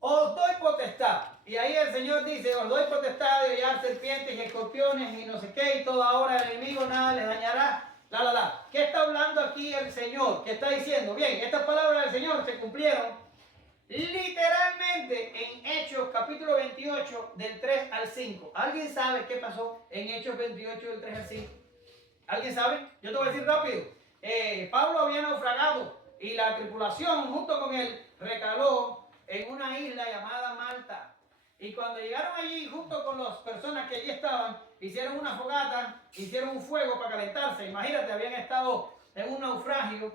Os doy potestad. Y ahí el Señor dice, os doy potestad de hollar serpientes y escorpiones y no sé qué, y toda obra del enemigo nada les dañará. ¿Qué está hablando aquí el Señor? ¿Qué está diciendo? Bien, estas palabras del Señor se cumplieron literalmente en Hechos capítulo 28 del 3 al 5. ¿Alguien sabe qué pasó en Hechos 28 del 3 al 5? ¿Alguien sabe? Yo te voy a decir rápido. Pablo había naufragado y la tripulación junto con él recaló en una isla llamada Malta. Y cuando llegaron allí, junto con las personas que allí estaban, hicieron una fogata, hicieron un fuego para calentarse. Imagínate, habían estado en un naufragio.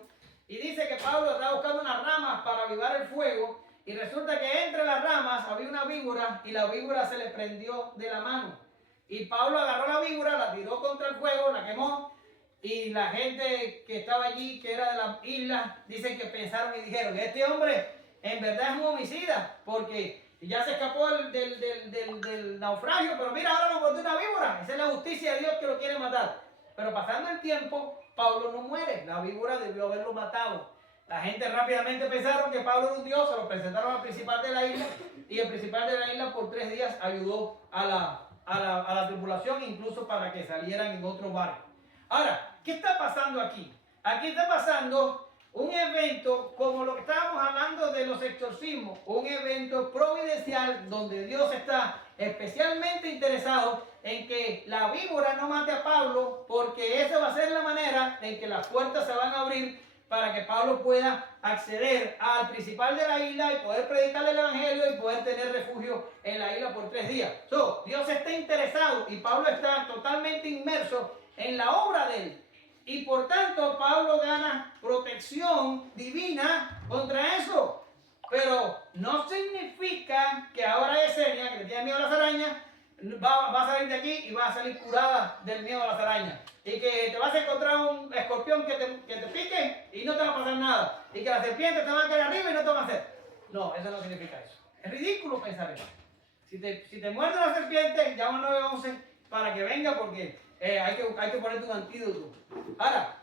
Y dice que Pablo estaba buscando unas ramas para avivar el fuego. Y resulta que entre las ramas había una víbora y la víbora se le prendió de la mano. Y Pablo agarró la víbora, la tiró contra el fuego, la quemó. Y la gente que estaba allí, que era de la isla, dicen que pensaron y dijeron, este hombre en verdad es un homicida, porque ya se escapó del naufragio, pero mira, ahora lo mordió una víbora. Esa es la justicia de Dios que lo quiere matar. Pero pasando el tiempo, Pablo no muere. La víbora debió haberlo matado. La gente rápidamente pensaron que Pablo era un dios, se lo presentaron al principal de la isla, y el principal de la isla por 3 días ayudó a la tripulación, incluso para que salieran en otro barco. Ahora, ¿qué está pasando aquí? Aquí está pasando un evento como lo que estábamos hablando de los exorcismos, un evento providencial donde Dios está especialmente interesado en que la víbora no mate a Pablo, porque esa va a ser la manera en que las puertas se van a abrir para que Pablo pueda acceder al principal de la isla y poder predicarle el evangelio y poder tener refugio en la isla por 3 días. Dios está interesado y Pablo está totalmente inmerso en la obra de él. Y por tanto, Pablo gana protección divina contra eso. Pero no significa que ahora Yesenia, que tiene miedo a las arañas, va a salir de aquí y va a salir curada del miedo a las arañas. Y que te vas a encontrar un escorpión que te pique y no te va a pasar nada. Y que la serpiente te va a caer arriba y no te va a hacer. No, eso no significa eso. Es ridículo pensar eso. Si te muerde la serpiente, llama al 911 para que venga, porque hay que ponerte un antídoto. Ahora,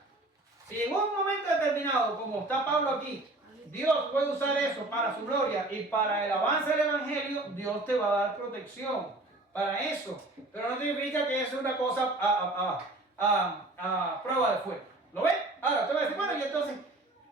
si en un momento determinado, como está Pablo aquí, Dios puede usar eso para su gloria y para el avance del evangelio, Dios te va a dar protección para eso. Pero no significa que es una cosa a prueba de fuego. ¿Lo ven? Ahora, te voy a decir, bueno, y entonces,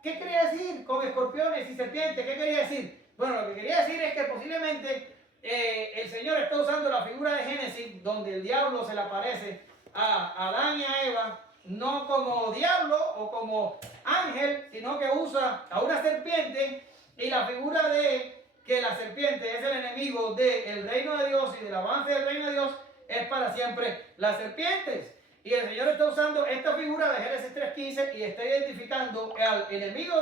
¿qué quería decir con escorpiones y serpientes? ¿Qué quería decir? Bueno, lo que quería decir es que posiblemente el Señor está usando la figura de Génesis, donde el diablo se le aparece a Adán y a Eva, no como diablo o como ángel, sino que usa a una serpiente, y la figura de que la serpiente es el enemigo del reino de Dios y del avance del reino de Dios es para siempre las serpientes. Y el Señor está usando esta figura de Génesis 3:15 y está identificando al enemigo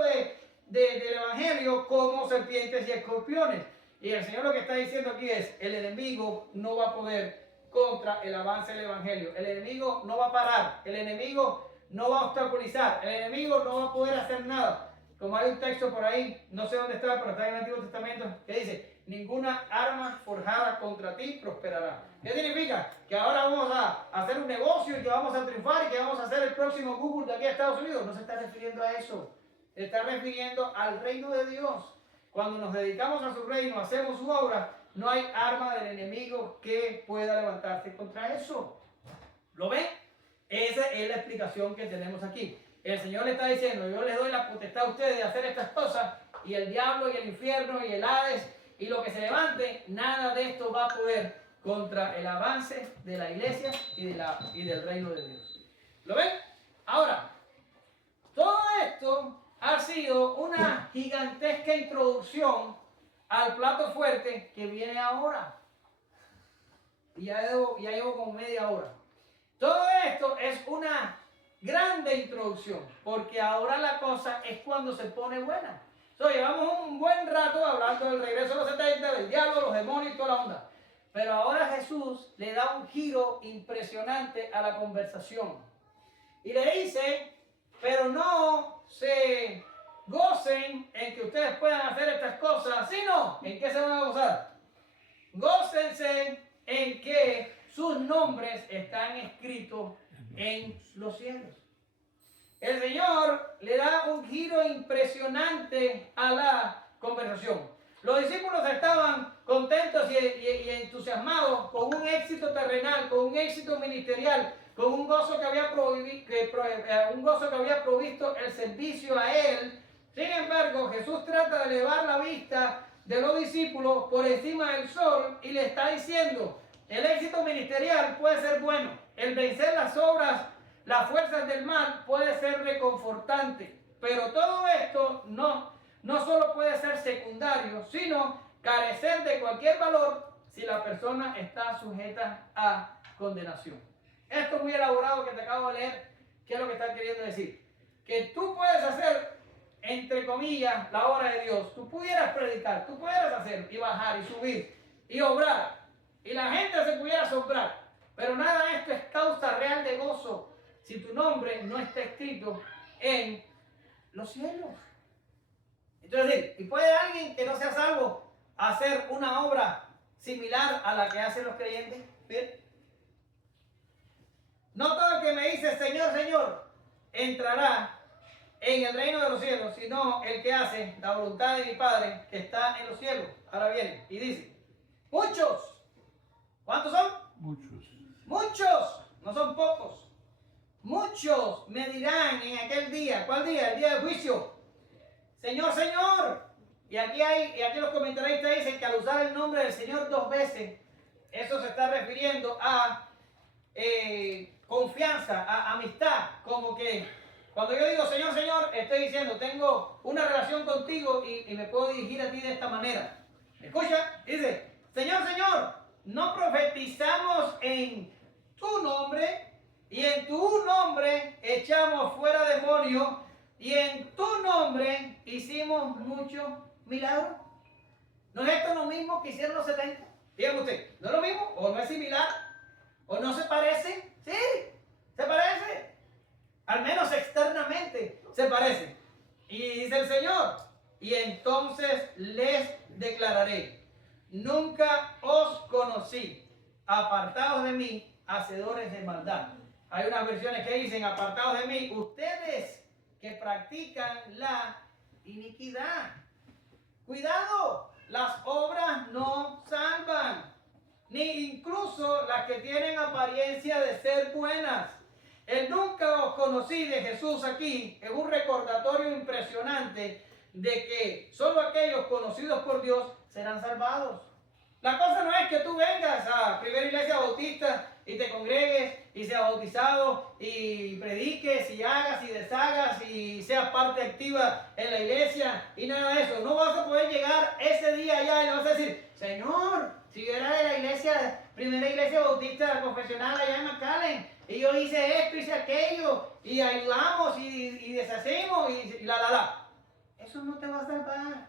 del evangelio como serpientes y escorpiones. Y el Señor lo que está diciendo aquí es, el enemigo no va a poder contra el avance del evangelio. El enemigo no va a parar, el enemigo no va a obstaculizar, el enemigo no va a poder hacer nada. Como hay un texto por ahí, no sé dónde está, pero está en el Antiguo Testamento, que dice, ninguna arma forjada contra ti prosperará. ¿Qué significa? Que ahora vamos a hacer un negocio y que vamos a triunfar y que vamos a hacer el próximo Google de aquí a Estados Unidos. No se está refiriendo a eso, se está refiriendo al reino de Dios. Cuando nos dedicamos a su reino, hacemos su obra, no hay arma del enemigo que pueda levantarse contra eso. ¿Lo ven? Esa es la explicación que tenemos aquí. El Señor le está diciendo, yo les doy la potestad a ustedes de hacer estas cosas, y el diablo y el infierno y el Hades y lo que se levante, nada de esto va a poder contra el avance de la iglesia y del reino de Dios. ¿Lo ven? Ahora, todo esto ha sido una gigantesca introducción al plato fuerte que viene ahora. Y ya llevo como media hora. Todo esto es una grande introducción, porque ahora la cosa es cuando se pone buena. Llevamos un buen rato hablando del regreso de los 70, del diablo, los demonios y toda la onda. Pero ahora Jesús le da un giro impresionante a la conversación. Y le dice, pero no se gocen en que ustedes puedan hacer estas cosas, sino, ¿en qué se van a gozar? Gócense en que sus nombres están escritos en los cielos. El Señor le da un giro impresionante a la conversación. Los discípulos estaban contentos y entusiasmados con un éxito terrenal, con un éxito ministerial, con un gozo que había provisto el servicio a Él. Sin embargo, Jesús trata de elevar la vista de los discípulos por encima del sol y le está diciendo, el éxito ministerial puede ser bueno, el vencer las obras, las fuerzas del mal puede ser reconfortante, pero todo esto no solo puede ser secundario, sino carecer de cualquier valor si la persona está sujeta a condenación. Esto muy elaborado que te acabo de leer, ¿qué es lo que está queriendo decir? Que tú puedes hacer, entre comillas, la obra de Dios. Tú pudieras predicar, tú pudieras hacer y bajar y subir y obrar. Y la gente se pudiera asombrar. Pero nada de esto es causa real de gozo si tu nombre no está escrito en los cielos. Entonces, ¿y puede alguien que no sea salvo hacer una obra similar a la que hacen los creyentes? ¿Bien? No todo el que me dice Señor, Señor, entrará en el reino de los cielos, sino el que hace la voluntad de mi Padre que está en los cielos. Ahora viene y dice, muchos, ¿cuántos son? Muchos. Muchos, no son pocos. Muchos me dirán en aquel día, ¿cuál día? El día del juicio. Señor, Señor. Y aquí los comentaristas dicen que al usar el nombre del Señor 2 veces, eso se está refiriendo a confianza, a amistad, como que cuando yo digo Señor, Señor, estoy diciendo tengo una relación contigo y me puedo dirigir a ti de esta manera. Escucha, dice, Señor, Señor, no profetizamos en tu nombre y en tu nombre echamos fuera demonios y en tu nombre hicimos muchos milagros. ¿No es esto lo mismo que hicieron los 70? Dígame usted, ¿no es lo mismo? ¿O no es similar? ¿O no se parece? Sí, se parece. Al menos externamente se parece. Y dice el Señor, y entonces les declararé, nunca os conocí, apartados de mí, hacedores de maldad. Hay unas versiones que dicen, apartados de mí, ustedes que practican la iniquidad. Cuidado, las obras no salvan, ni incluso las que tienen apariencia de ser buenas. El nunca os conocí de Jesús aquí es un recordatorio impresionante de que solo aquellos conocidos por Dios serán salvados. La cosa no es que tú vengas a Primera Iglesia Bautista y te congregues y seas bautizado y prediques y hagas y deshagas y seas parte activa en la iglesia y nada de eso. No vas a poder llegar ese día allá y le vas a decir, Señor, si yo era de la iglesia, Primera Iglesia Bautista Confesional allá en McAllen, y yo hice esto, hice aquello, y ayudamos y deshacemos y la. Eso no te va a salvar.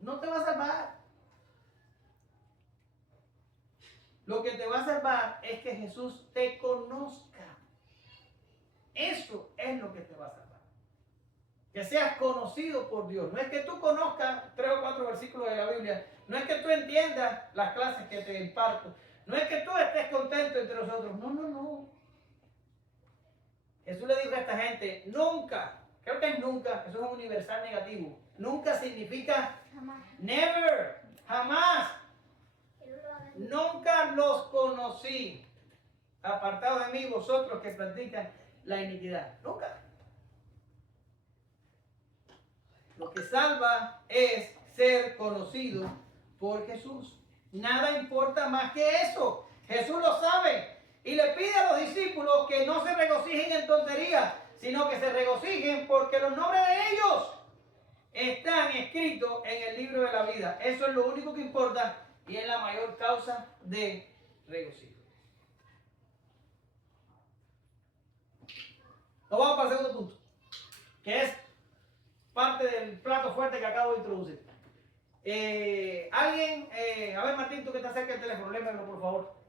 No te va a salvar. Lo que te va a salvar es que Jesús te conozca. Eso es lo que te va a salvar. Que seas conocido por Dios. No es que tú conozcas 3 o 4 versículos de la Biblia. No es que tú entiendas las clases que te imparto. No es que tú estés contento entre nosotros. No. Jesús le dijo a esta gente, nunca, creo que es nunca, eso es un universal negativo. Nunca significa Jamás. never, jamás. Nunca los conocí. Apartados de mí, vosotros que practican la iniquidad. Nunca. Lo que salva es ser conocido por Jesús. Nada importa más que eso. Jesús lo sabe. Y le pide a los discípulos que no se regocijen en tonterías, sino que se regocijen porque los nombres de ellos están escritos en el libro de la vida. Eso es lo único que importa y es la mayor causa de regocijo. Nos vamos para el segundo punto, que es parte del plato fuerte que acabo de introducir. Alguien, a ver Martín, tú que estás cerca del teléfono, léemelo por favor.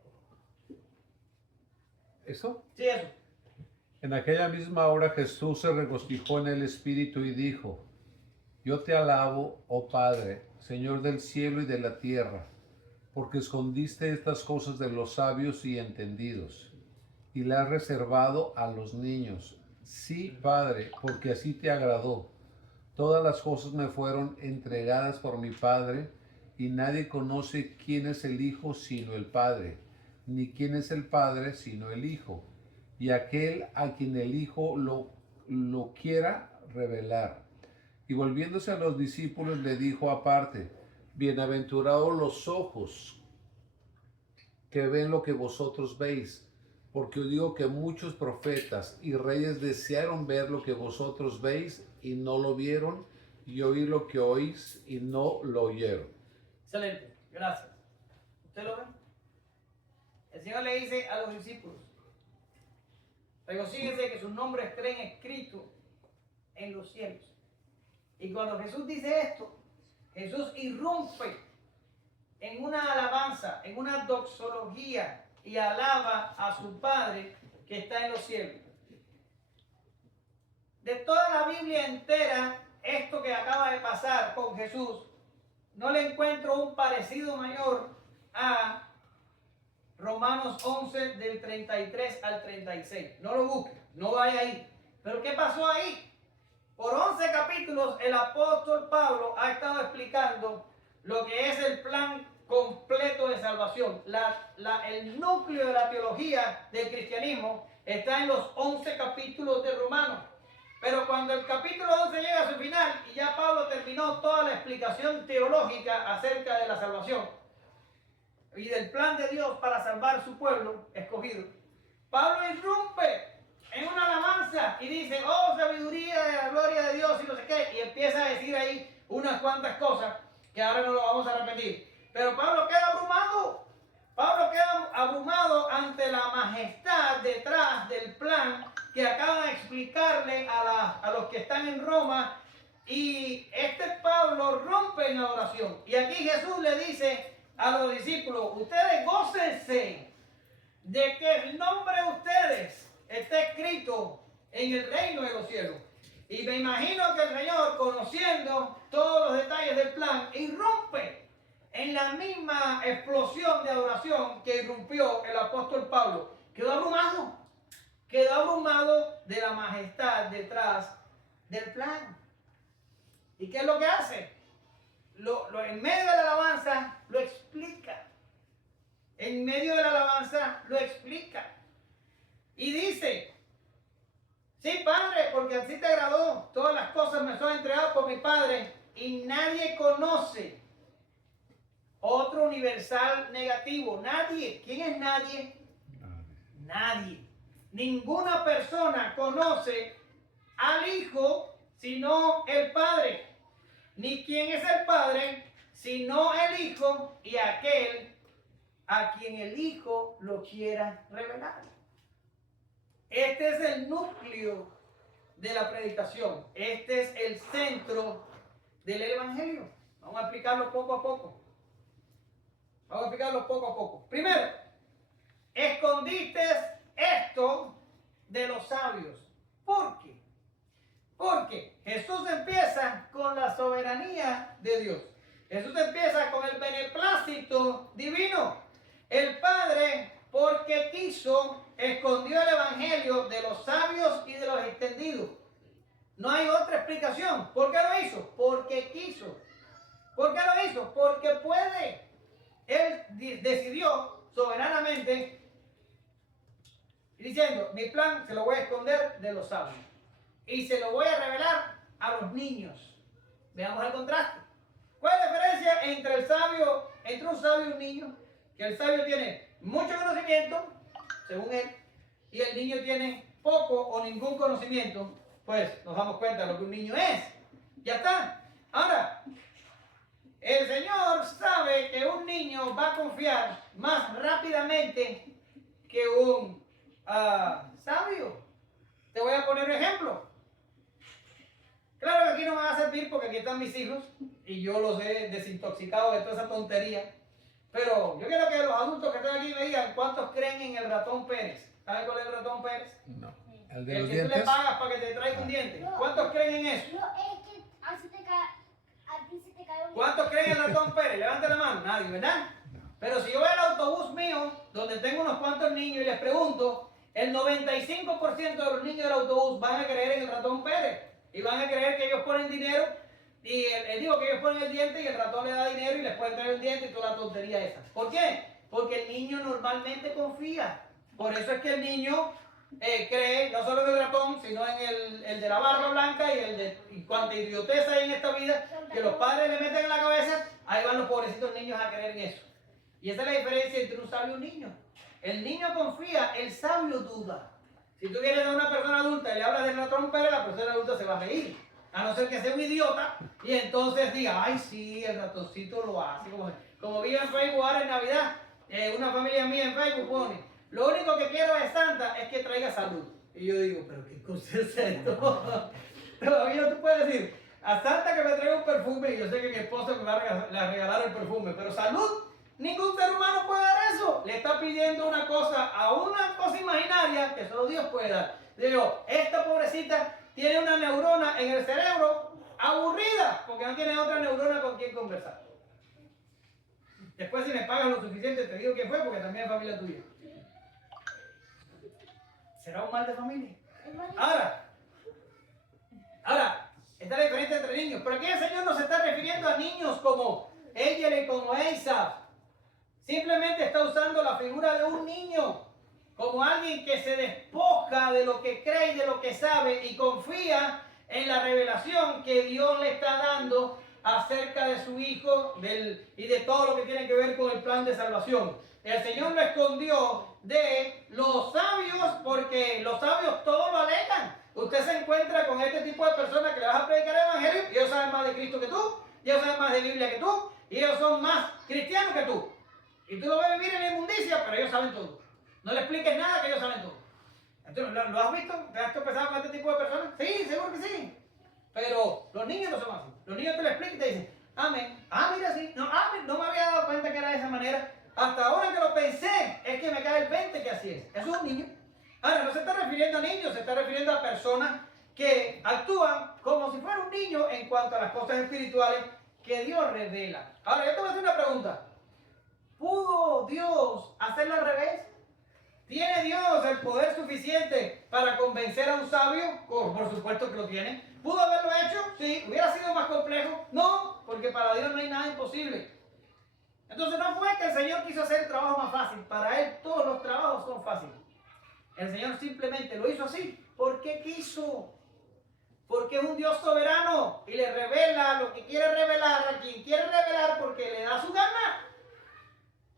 ¿Eso? Sí, eso. En aquella misma hora Jesús se regocijó en el Espíritu y dijo, yo te alabo, oh Padre, Señor del cielo y de la tierra, porque escondiste estas cosas de los sabios y entendidos, y las has reservado a los niños. Sí, Padre, porque así te agradó. Todas las cosas me fueron entregadas por mi Padre, y nadie conoce quién es el Hijo sino el Padre, ni quién es el Padre sino el Hijo, y aquel a quien el Hijo lo quiera revelar. Y volviéndose a los discípulos le dijo aparte, Bienaventurados los ojos que ven lo que vosotros veis, porque os digo que muchos profetas y reyes desearon ver lo que vosotros veis y no lo vieron, y oír lo que oís y no lo oyeron. Excelente, gracias. ¿Usted lo ve? El Señor le dice a los discípulos, regocíjense que sus nombres estén escritos en los cielos. Y cuando Jesús dice esto, Jesús irrumpe en una alabanza, en una doxología, y alaba a su Padre que está en los cielos. De toda la Biblia entera, esto que acaba de pasar con Jesús, no le encuentro un parecido mayor a Romanos 11 del 33 al 36. No lo busque, no vaya ahí. Pero ¿qué pasó ahí? Por 11 capítulos el apóstol Pablo ha estado explicando lo que es el plan completo de salvación. El núcleo de la teología del cristianismo está en los 11 capítulos de Romanos. Pero cuando el capítulo 11 llega a su final y ya Pablo terminó toda la explicación teológica acerca de la salvación y del plan de Dios para salvar su pueblo escogido, Pablo irrumpe en una alabanza y dice, oh sabiduría de la gloria de Dios y no sé qué, y empieza a decir ahí unas cuantas cosas que ahora no lo vamos a repetir. Pero Pablo queda abrumado. Pablo queda abrumado ante la majestad detrás del plan que acaba de explicarle a los que están en Roma. Y este Pablo rompe en la oración. Y aquí Jesús le dice a los discípulos, ustedes gócense de que el nombre de ustedes esté escrito en el reino de los cielos. Y me imagino que el Señor, conociendo todos los detalles del plan, irrumpe en la misma explosión de adoración que irrumpió el apóstol Pablo. Quedó abrumado de la majestad detrás del plan. ¿Y qué es lo que hace? En medio de la alabanza lo explica. En medio de la alabanza lo explica. Y dice, sí, Padre, porque así te agradó, todas las cosas me son entregadas por mi Padre, y nadie conoce otro universal negativo. Nadie. ¿Quién es nadie? Nadie. Ninguna persona conoce al Hijo sino el Padre. Ni quién es el Padre sino el Hijo y aquel a quien el Hijo lo quiera revelar. Este es el núcleo de la predicación. Este es el centro del Evangelio. Vamos a explicarlo poco a poco. Primero, escondiste esto de los sabios. ¿Por qué? Porque Jesús empieza con la soberanía de Dios. Jesús empieza con el beneplácito divino. El Padre, porque quiso, escondió el Evangelio de los sabios y de los entendidos. No hay otra explicación. ¿Por qué lo hizo? Porque quiso. ¿Por qué lo hizo? Porque puede. Él decidió soberanamente diciendo, mi plan se lo voy a esconder de los sabios y se lo voy a revelar a los niños. Veamos el contraste. ¿Cuál es la diferencia entre un sabio y un niño? Que el sabio tiene mucho conocimiento, según él, y el niño tiene poco o ningún conocimiento. Pues nos damos cuenta de lo que un niño es. Ya está. Ahora, el Señor sabe que un niño va a confiar más rápidamente que un sabio. Te voy a poner un ejemplo. Claro que aquí no me va a servir porque aquí están mis hijos y yo los he desintoxicado de toda esa tontería. Pero yo quiero que los adultos que están aquí me digan cuántos creen en el ratón Pérez. ¿Saben cuál es el ratón Pérez? No. ¿El de el los que dientes? tú le pagas para que te traiga un diente. ¿Cuántos creen en eso? No, es que así te cae, a ti se te cae un... ¿Cuántos creen en el ratón Pérez? Levanten la mano. Nadie, ¿verdad? Pero si yo voy al autobús mío, donde tengo unos cuantos niños y les pregunto, el 95% de los niños del autobús van a creer en el ratón Pérez. Y van a creer que ellos ponen dinero, y digo que ellos ponen el diente y el ratón le da dinero y les pueden traer el diente y toda la tontería esa. ¿Por qué? Porque el niño normalmente confía. Por eso es que el niño cree no solo en el ratón, sino en el de la barba blanca y cuánta idiotez hay en esta vida que los padres le meten en la cabeza, ahí van los pobrecitos niños a creer en eso. Y esa es la diferencia entre un sabio y un niño. El niño confía, el sabio duda. Si tú vienes a una persona adulta y le hablas de ratón Pérez, la persona adulta se va a reír. A no ser que sea un idiota y entonces diga, ay sí, el ratoncito lo hace. Como vi en Facebook ahora en Navidad, una familia mía en Facebook pone, lo único que quiero de Santa es que traiga salud. Y yo digo, pero ¿qué cosa es esto? Todavía tú puedes decir, a Santa que me traiga un perfume, y yo sé que mi esposa me va a regalar el perfume, pero salud, ningún ser humano puede dar eso. Le está pidiendo una cosa a una cosa imaginaria que solo Dios puede dar. Digo, esta pobrecita tiene una neurona en el cerebro aburrida, porque no tiene otra neurona con quien conversar. Después si me pagas lo suficiente te digo quién fue, porque también es familia tuya. ¿Será un mal de familia? Ahora, está la diferencia entre niños. Pero aquí el Señor no se está refiriendo a niños como Egel y como Eisa. Simplemente está usando la figura de un niño como alguien que se despoja de lo que cree y de lo que sabe y confía en la revelación que Dios le está dando acerca de su Hijo y de todo lo que tiene que ver con el plan de salvación. El Señor lo escondió de los sabios porque los sabios todos lo alegan. Usted se encuentra con este tipo de personas que le vas a predicar el Evangelio y ellos saben más de Cristo que tú, y ellos saben más de Biblia que tú, y ellos son más cristianos que tú. Y tú lo ves vivir en la inmundicia, pero ellos saben todo. No le expliques nada que ellos saben todo. Entonces, ¿lo has visto? ¿Te has tropezado con este tipo de personas? Sí, seguro que sí. Pero los niños no son así. Los niños te lo explican y te dicen, amén. Ah, mira, sí. No, amén. No me había dado cuenta que era de esa manera. Hasta ahora que lo pensé, es que me cae el 20 que así es. Eso es un niño. Ahora, no se está refiriendo a niños, se está refiriendo a personas que actúan como si fuera un niño en cuanto a las cosas espirituales que Dios revela. Ahora, yo te voy a hacer una pregunta. ¿Pudo Dios hacerlo al revés? ¿Tiene Dios el poder suficiente para convencer a un sabio? Por supuesto que lo tiene. ¿Pudo haberlo hecho? Sí. ¿Hubiera sido más complejo? No, porque para Dios no hay nada imposible. Entonces no fue que el Señor quiso hacer el trabajo más fácil. Para Él todos los trabajos son fáciles. El Señor simplemente lo hizo así. ¿Por qué quiso? Porque es un Dios soberano y le revela lo que quiere revelar a quien quiere revelar porque le da su gana.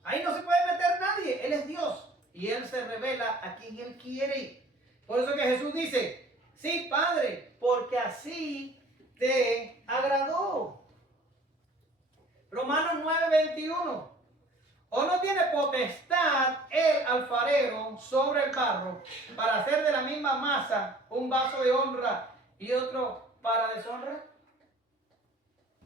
Ahí no se puede meter nadie. Él es Dios y Él se revela a quien Él quiere. Por eso que Jesús dice, sí, Padre, porque así te agradó. Romanos 9:21. ¿O no tiene potestad el alfarero sobre el barro para hacer de la misma masa un vaso de honra y otro para deshonra?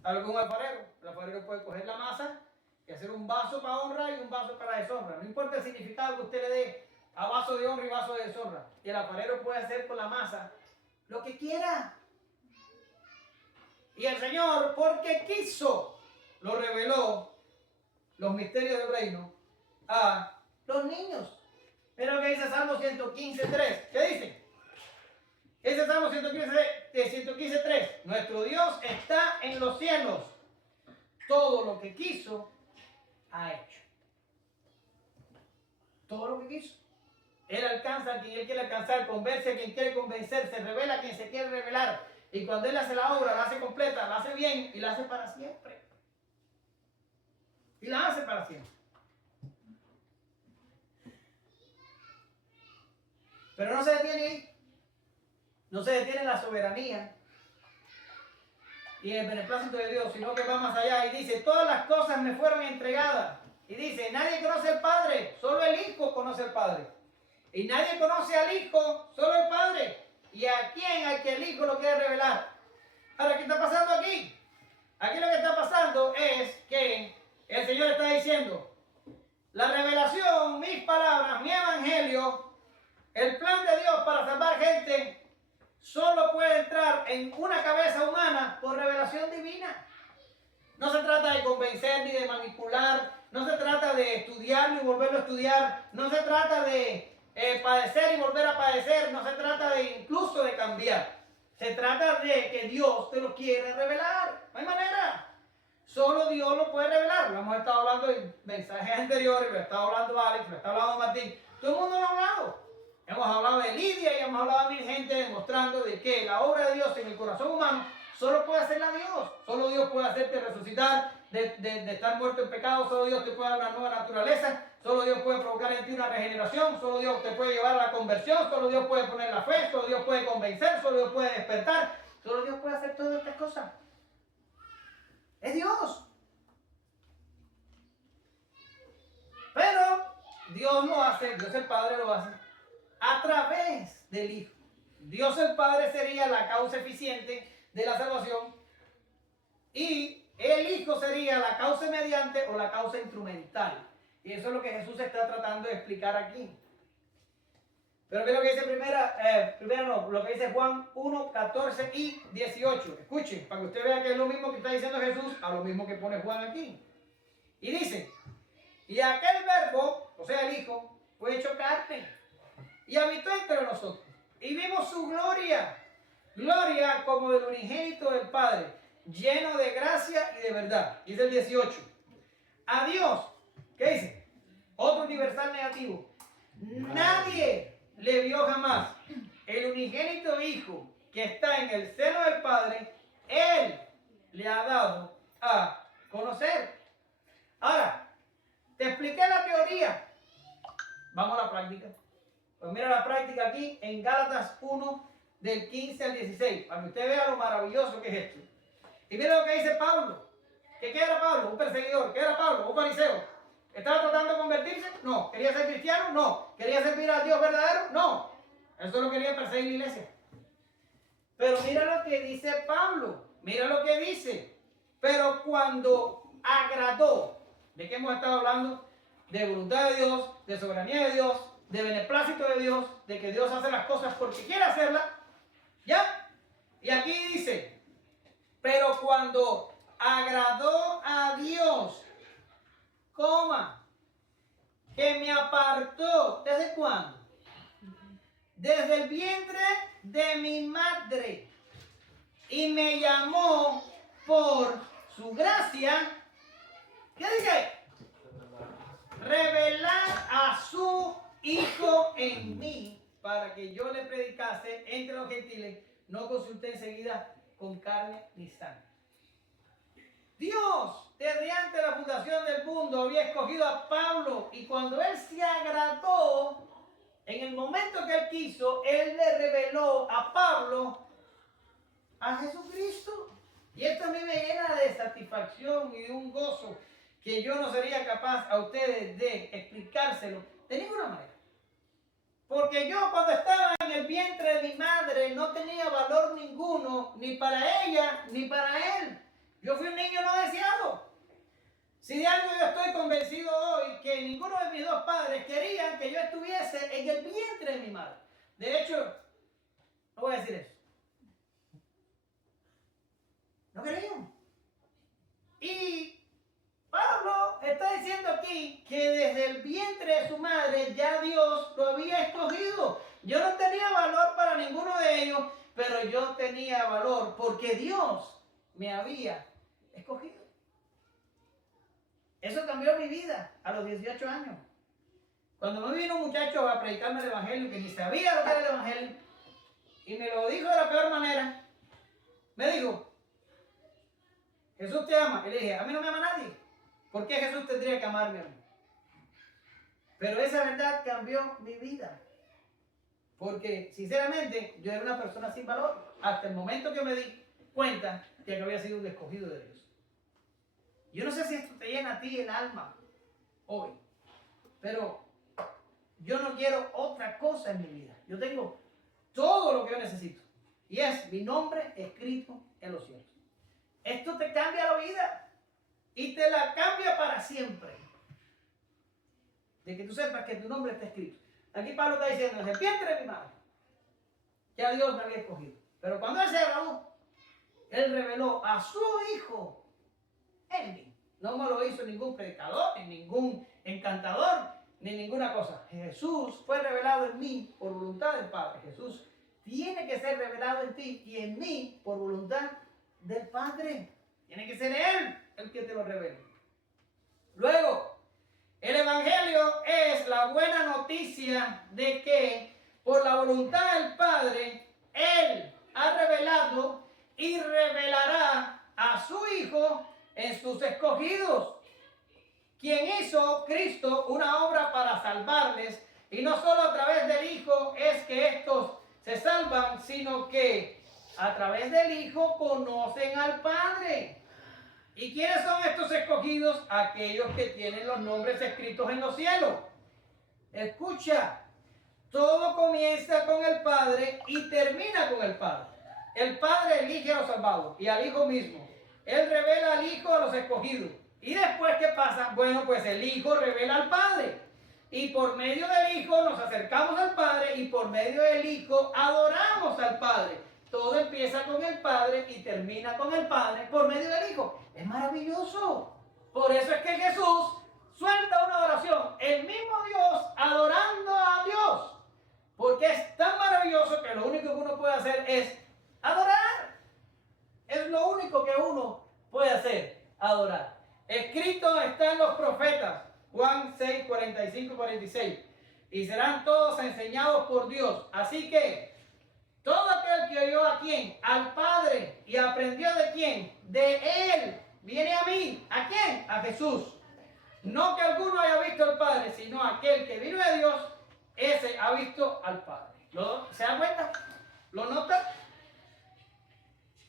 ¿Algún alfarero? El alfarero puede coger la masa y hacer un vaso para honra y un vaso para deshonra. No importa el significado que usted le dé a vaso de honra y vaso de deshonra. Y el alfarero puede hacer con la masa lo que quiera. Y el Señor, porque quiso, lo reveló, los misterios del reino, a los niños. Mira lo que dice Salmo 115:3. ¿Qué dice? Ese Salmo 115:3. Nuestro Dios está en los cielos. Todo lo que quiso, ha hecho. Todo lo que quiso. Él alcanza a quien Él quiere alcanzar, convence a quien quiere convencer, se revela a quien se quiere revelar. Y cuando Él hace la obra, la hace completa, la hace bien y la hace para siempre. Y la hace para siempre. Pero no se detiene ahí. No se detiene en la soberanía y en el beneplácito de Dios, sino que va más allá y dice, todas las cosas me fueron entregadas. Y dice, nadie conoce al Padre, solo el Hijo conoce al Padre. Y nadie conoce al Hijo, solo el Padre. ¿Y a quién? Al que el Hijo lo quiere revelar. Ahora, ¿qué está pasando aquí? Aquí lo que está pasando es que el Señor está diciendo, la revelación, mis palabras, mi evangelio, el plan de Dios para salvar gente, solo puede entrar en una cabeza humana por revelación divina. No se trata de convencer ni de manipular, no se trata de estudiar ni volverlo a estudiar, no se trata de padecer y volver a padecer, no se trata de incluso de cambiar. Se trata de que Dios te lo quiere revelar. No hay manera. Solo Dios lo puede revelar. Lo hemos estado hablando en mensajes anteriores, lo ha estado hablando Alex, lo está hablando Martín. Todo el mundo lo ha hablado. Hemos hablado de Lidia y hemos hablado de mil gente demostrando de que la obra de Dios en el corazón humano solo puede hacerla Dios. Solo Dios puede hacerte resucitar de estar muerto en pecado. Solo Dios te puede dar una nueva naturaleza. Solo Dios puede provocar en ti una regeneración. Solo Dios te puede llevar a la conversión. Solo Dios puede poner la fe. Solo Dios puede convencer. Solo Dios puede despertar. Solo Dios puede hacer todas estas cosas. Es Dios. Pero Dios lo hace, Dios el Padre lo hace a través del Hijo. Dios el Padre sería la causa eficiente de la salvación y el Hijo sería la causa mediante o la causa instrumental. Y eso es lo que Jesús está tratando de explicar aquí. Pero ve lo que dice lo que dice Juan 1, 14 y 18. Escuchen, para que usted vea que es lo mismo que está diciendo Jesús a lo mismo que pone Juan aquí. Y dice, y aquel verbo, o sea el Hijo, fue hecho carne y habitó entre nosotros. Y vimos su gloria, gloria como del unigénito del Padre, lleno de gracia y de verdad. Dice el 18. A Dios, ¿qué dice? Otro universal negativo. Nadie le vio jamás. El unigénito Hijo que está en el seno del Padre, Él le ha dado a conocer. Ahora, te expliqué la teoría. Vamos a la práctica. Pues mira la práctica aquí en Gálatas 1, del 15 al 16, para que usted vea lo maravilloso que es esto. Y mira lo que dice Pablo. ¿Qué era Pablo? Un perseguidor. ¿Qué era Pablo? Un fariseo. ¿Estaba tratando de convertirse? No. ¿Quería ser cristiano? No. ¿Quería servir a Dios verdadero? No. Él solo quería perseguir la iglesia. Pero mira lo que dice Pablo. Mira lo que dice. Pero cuando agradó, ¿de qué hemos estado hablando? De voluntad de Dios, de soberanía de Dios, de beneplácito de Dios, de que Dios hace las cosas porque quiere hacerlas. ¿Ya? Y aquí dice, pero cuando agradó a Dios, coma, que me apartó, ¿desde cuándo? Desde el vientre de mi madre, y me llamó por su gracia. ¿Qué dice? Revelar a su Hijo en mí para que yo le predicase entre los gentiles. No consulté enseguida con carne ni sangre. Dios, desde antes de la fundación del mundo, había escogido a Pablo, y cuando él se agradó, en el momento que él quiso, él le reveló a Pablo a Jesucristo. Y esto a mí me llena de satisfacción y de un gozo que yo no sería capaz a ustedes de explicárselo de ninguna manera. Porque yo, cuando estaba en el vientre de mi madre, no tenía valor ninguno, ni para ella, ni para él. Yo fui un niño no deseado. Si de algo yo estoy convencido hoy, que ninguno de mis dos padres querían que yo estuviese en el vientre de mi madre. De hecho, no voy a decir eso. No querían. Y Pablo está diciendo aquí que desde el vientre de su madre ya Dios lo había escogido. Yo no tenía valor para ninguno de ellos, pero yo tenía valor porque Dios me había escogido. Eso cambió mi vida a los 18 años. Cuando me vino un muchacho a predicarme el evangelio que ni sabía lo que era el evangelio y me lo dijo de la peor manera, me dijo, Jesús te ama. Y le dije, a mí no me ama nadie. ¿Por qué Jesús tendría que amarme a mí? Pero esa verdad cambió mi vida. Porque, sinceramente, yo era una persona sin valor hasta el momento que me di cuenta de que había sido un escogido de Dios. Yo no sé si esto te llena a ti el alma hoy, pero yo no quiero otra cosa en mi vida. Yo tengo todo lo que yo necesito y es mi nombre escrito en los cielos. Esto te cambia la vida y te la cambia para siempre. De que tú sepas que tu nombre está escrito. Aquí Pablo está diciendo, desde el vientre de mi madre, ya Dios me había escogido. Pero cuando él se graduó, él reveló a su Hijo en mí. No me lo hizo ningún predicador, ni ningún encantador, ni ninguna cosa. Jesús fue revelado en mí por voluntad del Padre. Jesús tiene que ser revelado en ti y en mí por voluntad del Padre. Tiene que ser Él el que te lo revele. Luego, el Evangelio es la buena noticia de que por la voluntad del Padre, Él ha revelado y revelará a su Hijo en sus escogidos, quien hizo Cristo una obra para salvarles, y no solo a través del Hijo es que estos se salvan, sino que a través del Hijo conocen al Padre. ¿Y quiénes son estos escogidos? Aquellos que tienen los nombres escritos en los cielos. Escucha, todo comienza con el Padre y termina con el Padre. El Padre elige a los salvados y al Hijo mismo. Él revela al Hijo a los escogidos. ¿Y después qué pasa? Bueno, pues el Hijo revela al Padre. Y por medio del Hijo nos acercamos al Padre y por medio del Hijo adoramos al Padre. Todo empieza con el Padre y termina con el Padre por medio del Hijo. Es maravilloso. Por eso es que Jesús suelta una oración. El mismo Dios adorando a Dios. Porque es tan maravilloso que lo único que uno puede hacer es adorar. Es lo único que uno puede hacer, adorar. Escrito está en los profetas, Juan 6, 45 y 46. Y serán todos enseñados por Dios. Así que todo aquel que oyó a quién, al Padre, y aprendió de quién, de Él, viene a mí. ¿A quién? A Jesús. No que alguno haya visto al Padre, sino aquel que vino de Dios, ese ha visto al Padre. ¿Se da cuenta? ¿Lo nota?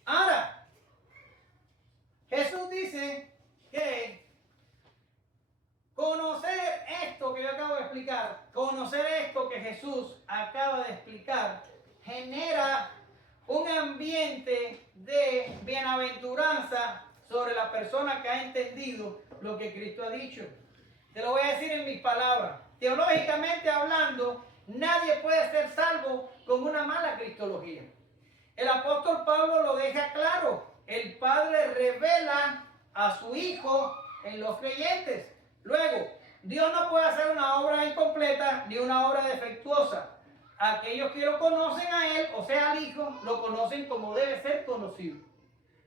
Ahora, Jesús dice que conocer esto que yo acabo de explicar, conocer esto que Jesús acaba de explicar, genera un ambiente de bienaventuranza sobre la persona que ha entendido lo que Cristo ha dicho. Te lo voy a decir en mis palabras. Teológicamente hablando, nadie puede ser salvo con una mala cristología. El apóstol Pablo lo deja claro. El Padre revela a su Hijo en los creyentes. Luego, Dios no puede hacer una obra incompleta ni una obra defectuosa. Aquellos que lo conocen a Él, o sea al Hijo, lo conocen como debe ser conocido.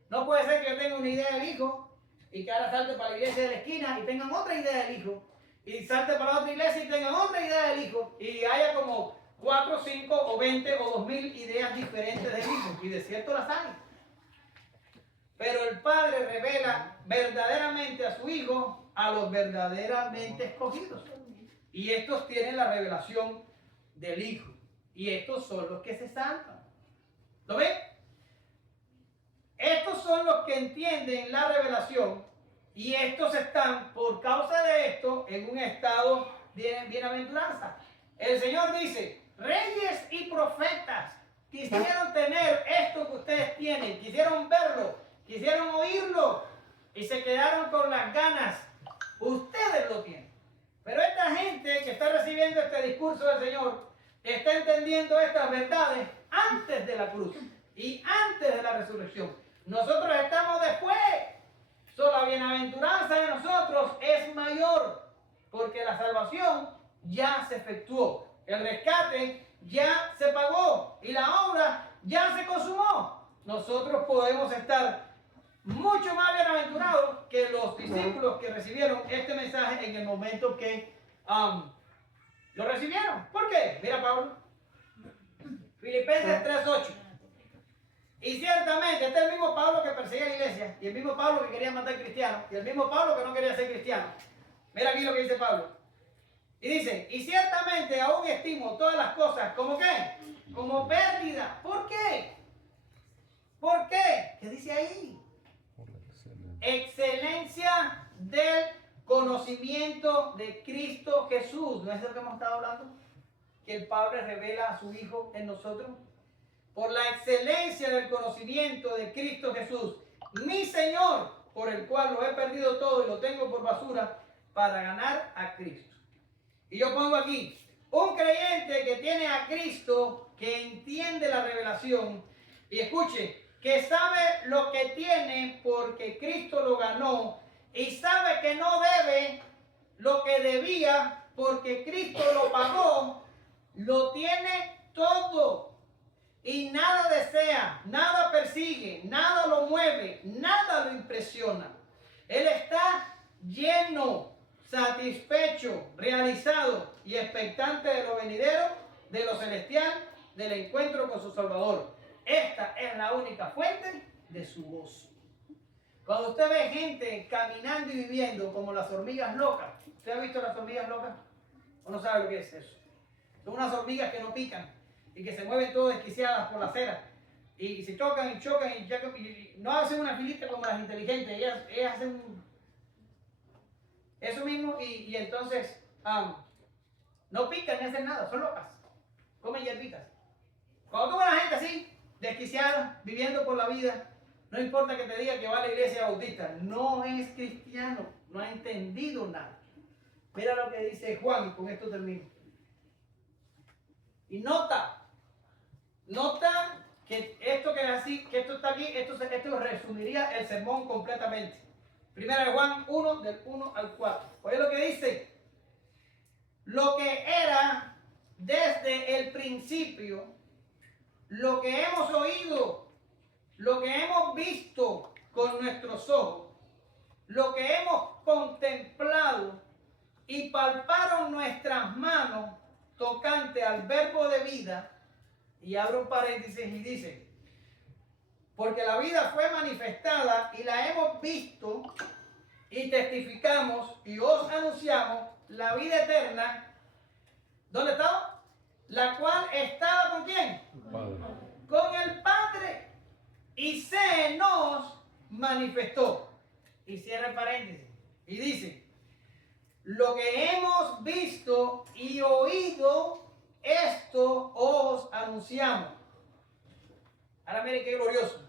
No puede ser que yo tenga una idea del Hijo y que ahora salte para la iglesia de la esquina y tengan otra idea del Hijo. Y salte para la otra iglesia y tengan otra idea del Hijo. Y haya como 4, 5 o 20 o 2000 ideas diferentes del Hijo. Y de cierto las hay. Pero el Padre revela verdaderamente a su Hijo a los verdaderamente escogidos. Y estos tienen la revelación del Hijo. Y estos son los que se salvan. ¿Lo ven? Estos son los que entienden la revelación. Y estos están, por causa de esto, en un estado de bienaventuranza. El Señor dice, reyes y profetas quisieron tener esto que ustedes tienen, quisieron verlo, quisieron oírlo y se quedaron con las ganas. Ustedes lo tienen. Pero esta gente que está recibiendo este discurso del Señor está entendiendo estas verdades antes de la cruz y antes de la resurrección. Nosotros estamos después. La bienaventuranza de nosotros es mayor porque la salvación ya se efectuó. El rescate ya se pagó y la obra ya se consumó. Nosotros podemos estar mucho más bienaventurados que los discípulos que recibieron este mensaje en el momento que lo recibieron. ¿Por qué? Mira Pablo. Filipenses 3:8. Y ciertamente, este es el mismo Pablo que perseguía a la iglesia, y el mismo Pablo que quería matar cristianos, y el mismo Pablo que no quería ser cristiano. Mira aquí lo que dice Pablo. Y dice, y ciertamente aún estimo todas las cosas, ¿como qué? Como pérdida. ¿Por qué? ¿Por qué? ¿Qué dice ahí? Excelencia del conocimiento de Cristo Jesús. ¿No es de lo que hemos estado hablando? Que el Padre revela a su Hijo en nosotros. Por la excelencia del conocimiento de Cristo Jesús, mi Señor, por el cual lo he perdido todo y lo tengo por basura para ganar a Cristo. Y yo pongo aquí, un creyente que tiene a Cristo, que entiende la revelación, y escuche, que sabe lo que tiene porque Cristo lo ganó, y sabe que no debe lo que debía porque Cristo lo pagó, lo tiene todo. Y nada desea, nada persigue, nada lo mueve, nada lo impresiona. Él está lleno, satisfecho, realizado y expectante de lo venidero, de lo celestial, del encuentro con su Salvador. Esta es la única fuente de su gozo. Cuando usted ve gente caminando y viviendo como las hormigas locas, ¿usted ha visto las hormigas locas? ¿O no sabe lo que es eso? Son unas hormigas que no pican y que se mueven todas desquiciadas por la acera y se chocan y no hacen una filita como las inteligentes, ellas hacen eso mismo y entonces no pican ni hacen nada, son locas, comen hierbitas. Cuando tú ves a la gente así, desquiciada, viviendo por la vida, no importa que te diga que va a la iglesia bautista, no es cristiano, no ha entendido nada. Mira lo que dice Juan, y con esto termino. Y nota que esto que es así, que esto está aquí, esto resumiría el sermón completamente. Primera de Juan 1, del 1 al 4. Oye lo que dice. Lo que era desde el principio, lo que hemos oído, lo que hemos visto con nuestros ojos, lo que hemos contemplado y palparon nuestras manos tocante al verbo de vida, y abre un paréntesis y dice, porque la vida fue manifestada y la hemos visto y testificamos y os anunciamos la vida eterna. ¿Dónde estaba? La cual estaba ¿con quién? Padre. Con el Padre, y se nos manifestó. Y cierra el paréntesis y dice, lo que hemos visto y oído, esto os anunciamos. Ahora miren qué glorioso.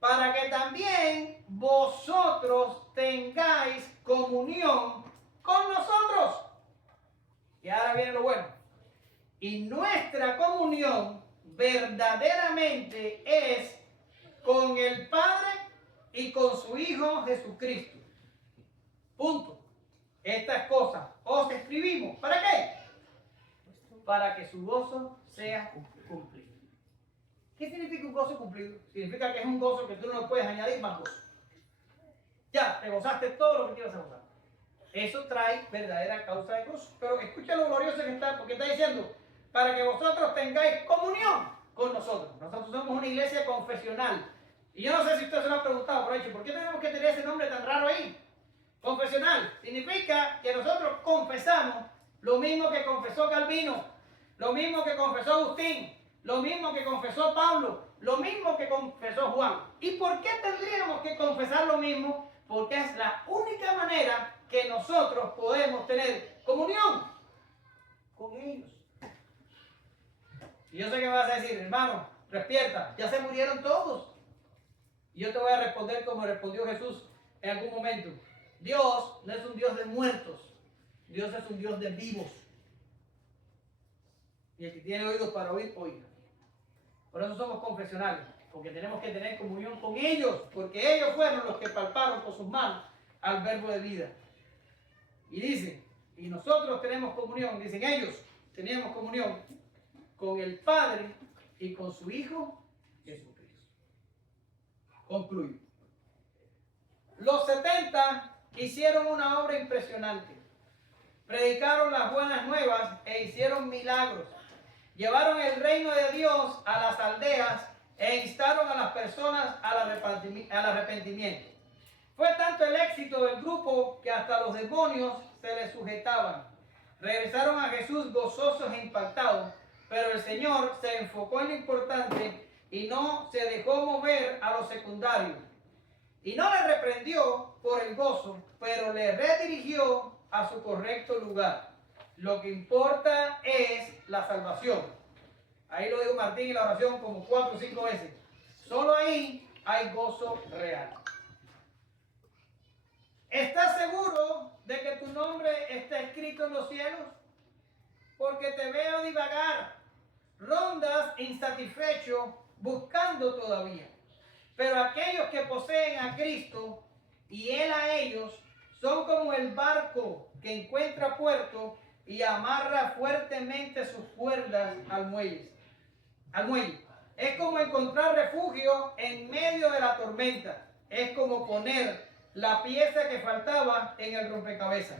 Para que también vosotros tengáis comunión con nosotros. Y ahora viene lo bueno. Y nuestra comunión verdaderamente es con el Padre y con su Hijo Jesucristo. Punto. Estas cosas os escribimos. ¿Para qué? Para que su gozo sea cumplido. ¿Qué significa un gozo cumplido? Significa que es un gozo que tú no puedes añadir más gozo. Ya, te gozaste todo lo que quieras gozar. Eso trae verdadera causa de gozo. Pero escucha lo glorioso que está, porque está diciendo, para que vosotros tengáis comunión con nosotros. Nosotros somos una iglesia confesional. Y yo no sé si usted se lo ha preguntado por hecho, ¿por qué tenemos que tener ese nombre tan raro ahí? Confesional. Significa que nosotros confesamos lo mismo que confesó Calvino, lo mismo que confesó Agustín, lo mismo que confesó Pablo, lo mismo que confesó Juan. ¿Y por qué tendríamos que confesar lo mismo? Porque es la única manera que nosotros podemos tener comunión con ellos. Y yo sé que me vas a decir, hermano, despierta, ya se murieron todos. Y yo te voy a responder como respondió Jesús en algún momento. Dios no es un Dios de muertos, Dios es un Dios de vivos. Y el que tiene oídos para oír, oiga. Por eso somos confesionales, porque tenemos que tener comunión con ellos, porque ellos fueron los que palparon con sus manos al verbo de vida. Y dicen, y nosotros tenemos comunión, dicen ellos, teníamos comunión con el Padre y con su Hijo Jesucristo. Concluyo. Los 70 hicieron una obra impresionante. Predicaron las buenas nuevas e hicieron milagros. Llevaron el reino de Dios a las aldeas e instaron a las personas al arrepentimiento. Fue tanto el éxito del grupo que hasta los demonios se les sujetaban. Regresaron a Jesús gozosos e impactados, pero el Señor se enfocó en lo importante y no se dejó mover a lo secundario. Y no le reprendió por el gozo, pero le redirigió a su correcto lugar. Lo que importa es la salvación. Ahí lo dijo Martín en la oración como 4 o 5 veces. Solo ahí hay gozo real. ¿Estás seguro de que tu nombre está escrito en los cielos? Porque te veo divagar, rondas insatisfecho, buscando todavía. Pero aquellos que poseen a Cristo y Él a ellos son como el barco que encuentra puerto y amarra fuertemente sus cuerdas al muelle. Es como encontrar refugio en medio de la tormenta. Es como poner la pieza que faltaba en el rompecabezas.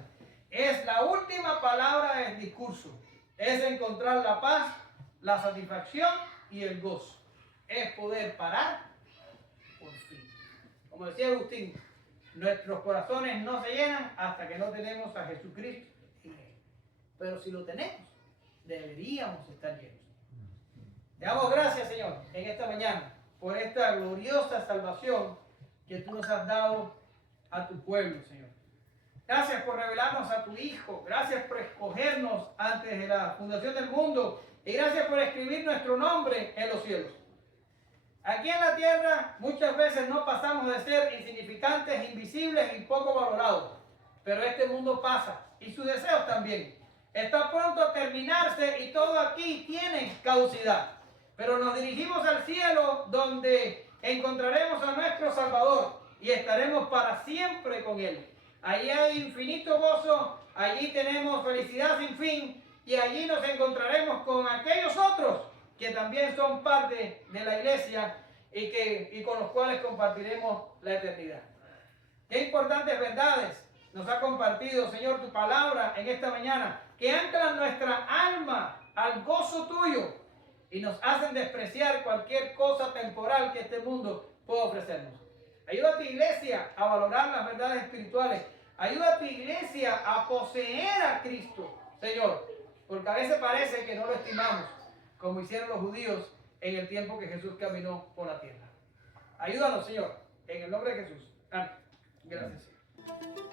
Es la última palabra del discurso. Es encontrar la paz, la satisfacción y el gozo. Es poder parar por fin. Como decía Agustín, nuestros corazones no se llenan hasta que no tenemos a Jesucristo en él. Pero si lo tenemos, deberíamos estar llenos. Te damos gracias, Señor, en esta mañana por esta gloriosa salvación que tú nos has dado a tu pueblo, Señor. Gracias por revelarnos a tu Hijo. Gracias por escogernos antes de la fundación del mundo. Y gracias por escribir nuestro nombre en los cielos. Aquí en la tierra muchas veces no pasamos de ser insignificantes, invisibles y poco valorados. Pero este mundo pasa y sus deseos también. Está pronto a terminarse y todo aquí tiene caducidad. Pero nos dirigimos al cielo donde encontraremos a nuestro Salvador y estaremos para siempre con Él. Allí hay infinito gozo, allí tenemos felicidad sin fin y allí nos encontraremos con aquellos otros que también son parte de la iglesia y con los cuales compartiremos la eternidad. Qué importantes verdades nos ha compartido, Señor, tu palabra en esta mañana, que anclan nuestra alma al gozo tuyo y nos hacen despreciar cualquier cosa temporal que este mundo pueda ofrecernos. Ayuda a tu iglesia a valorar las verdades espirituales. Ayuda a tu iglesia a poseer a Cristo, Señor, porque a veces parece que no lo estimamos, como hicieron los judíos en el tiempo que Jesús caminó por la tierra. Ayúdanos, Señor, en el nombre de Jesús. Amén. Gracias, Señor.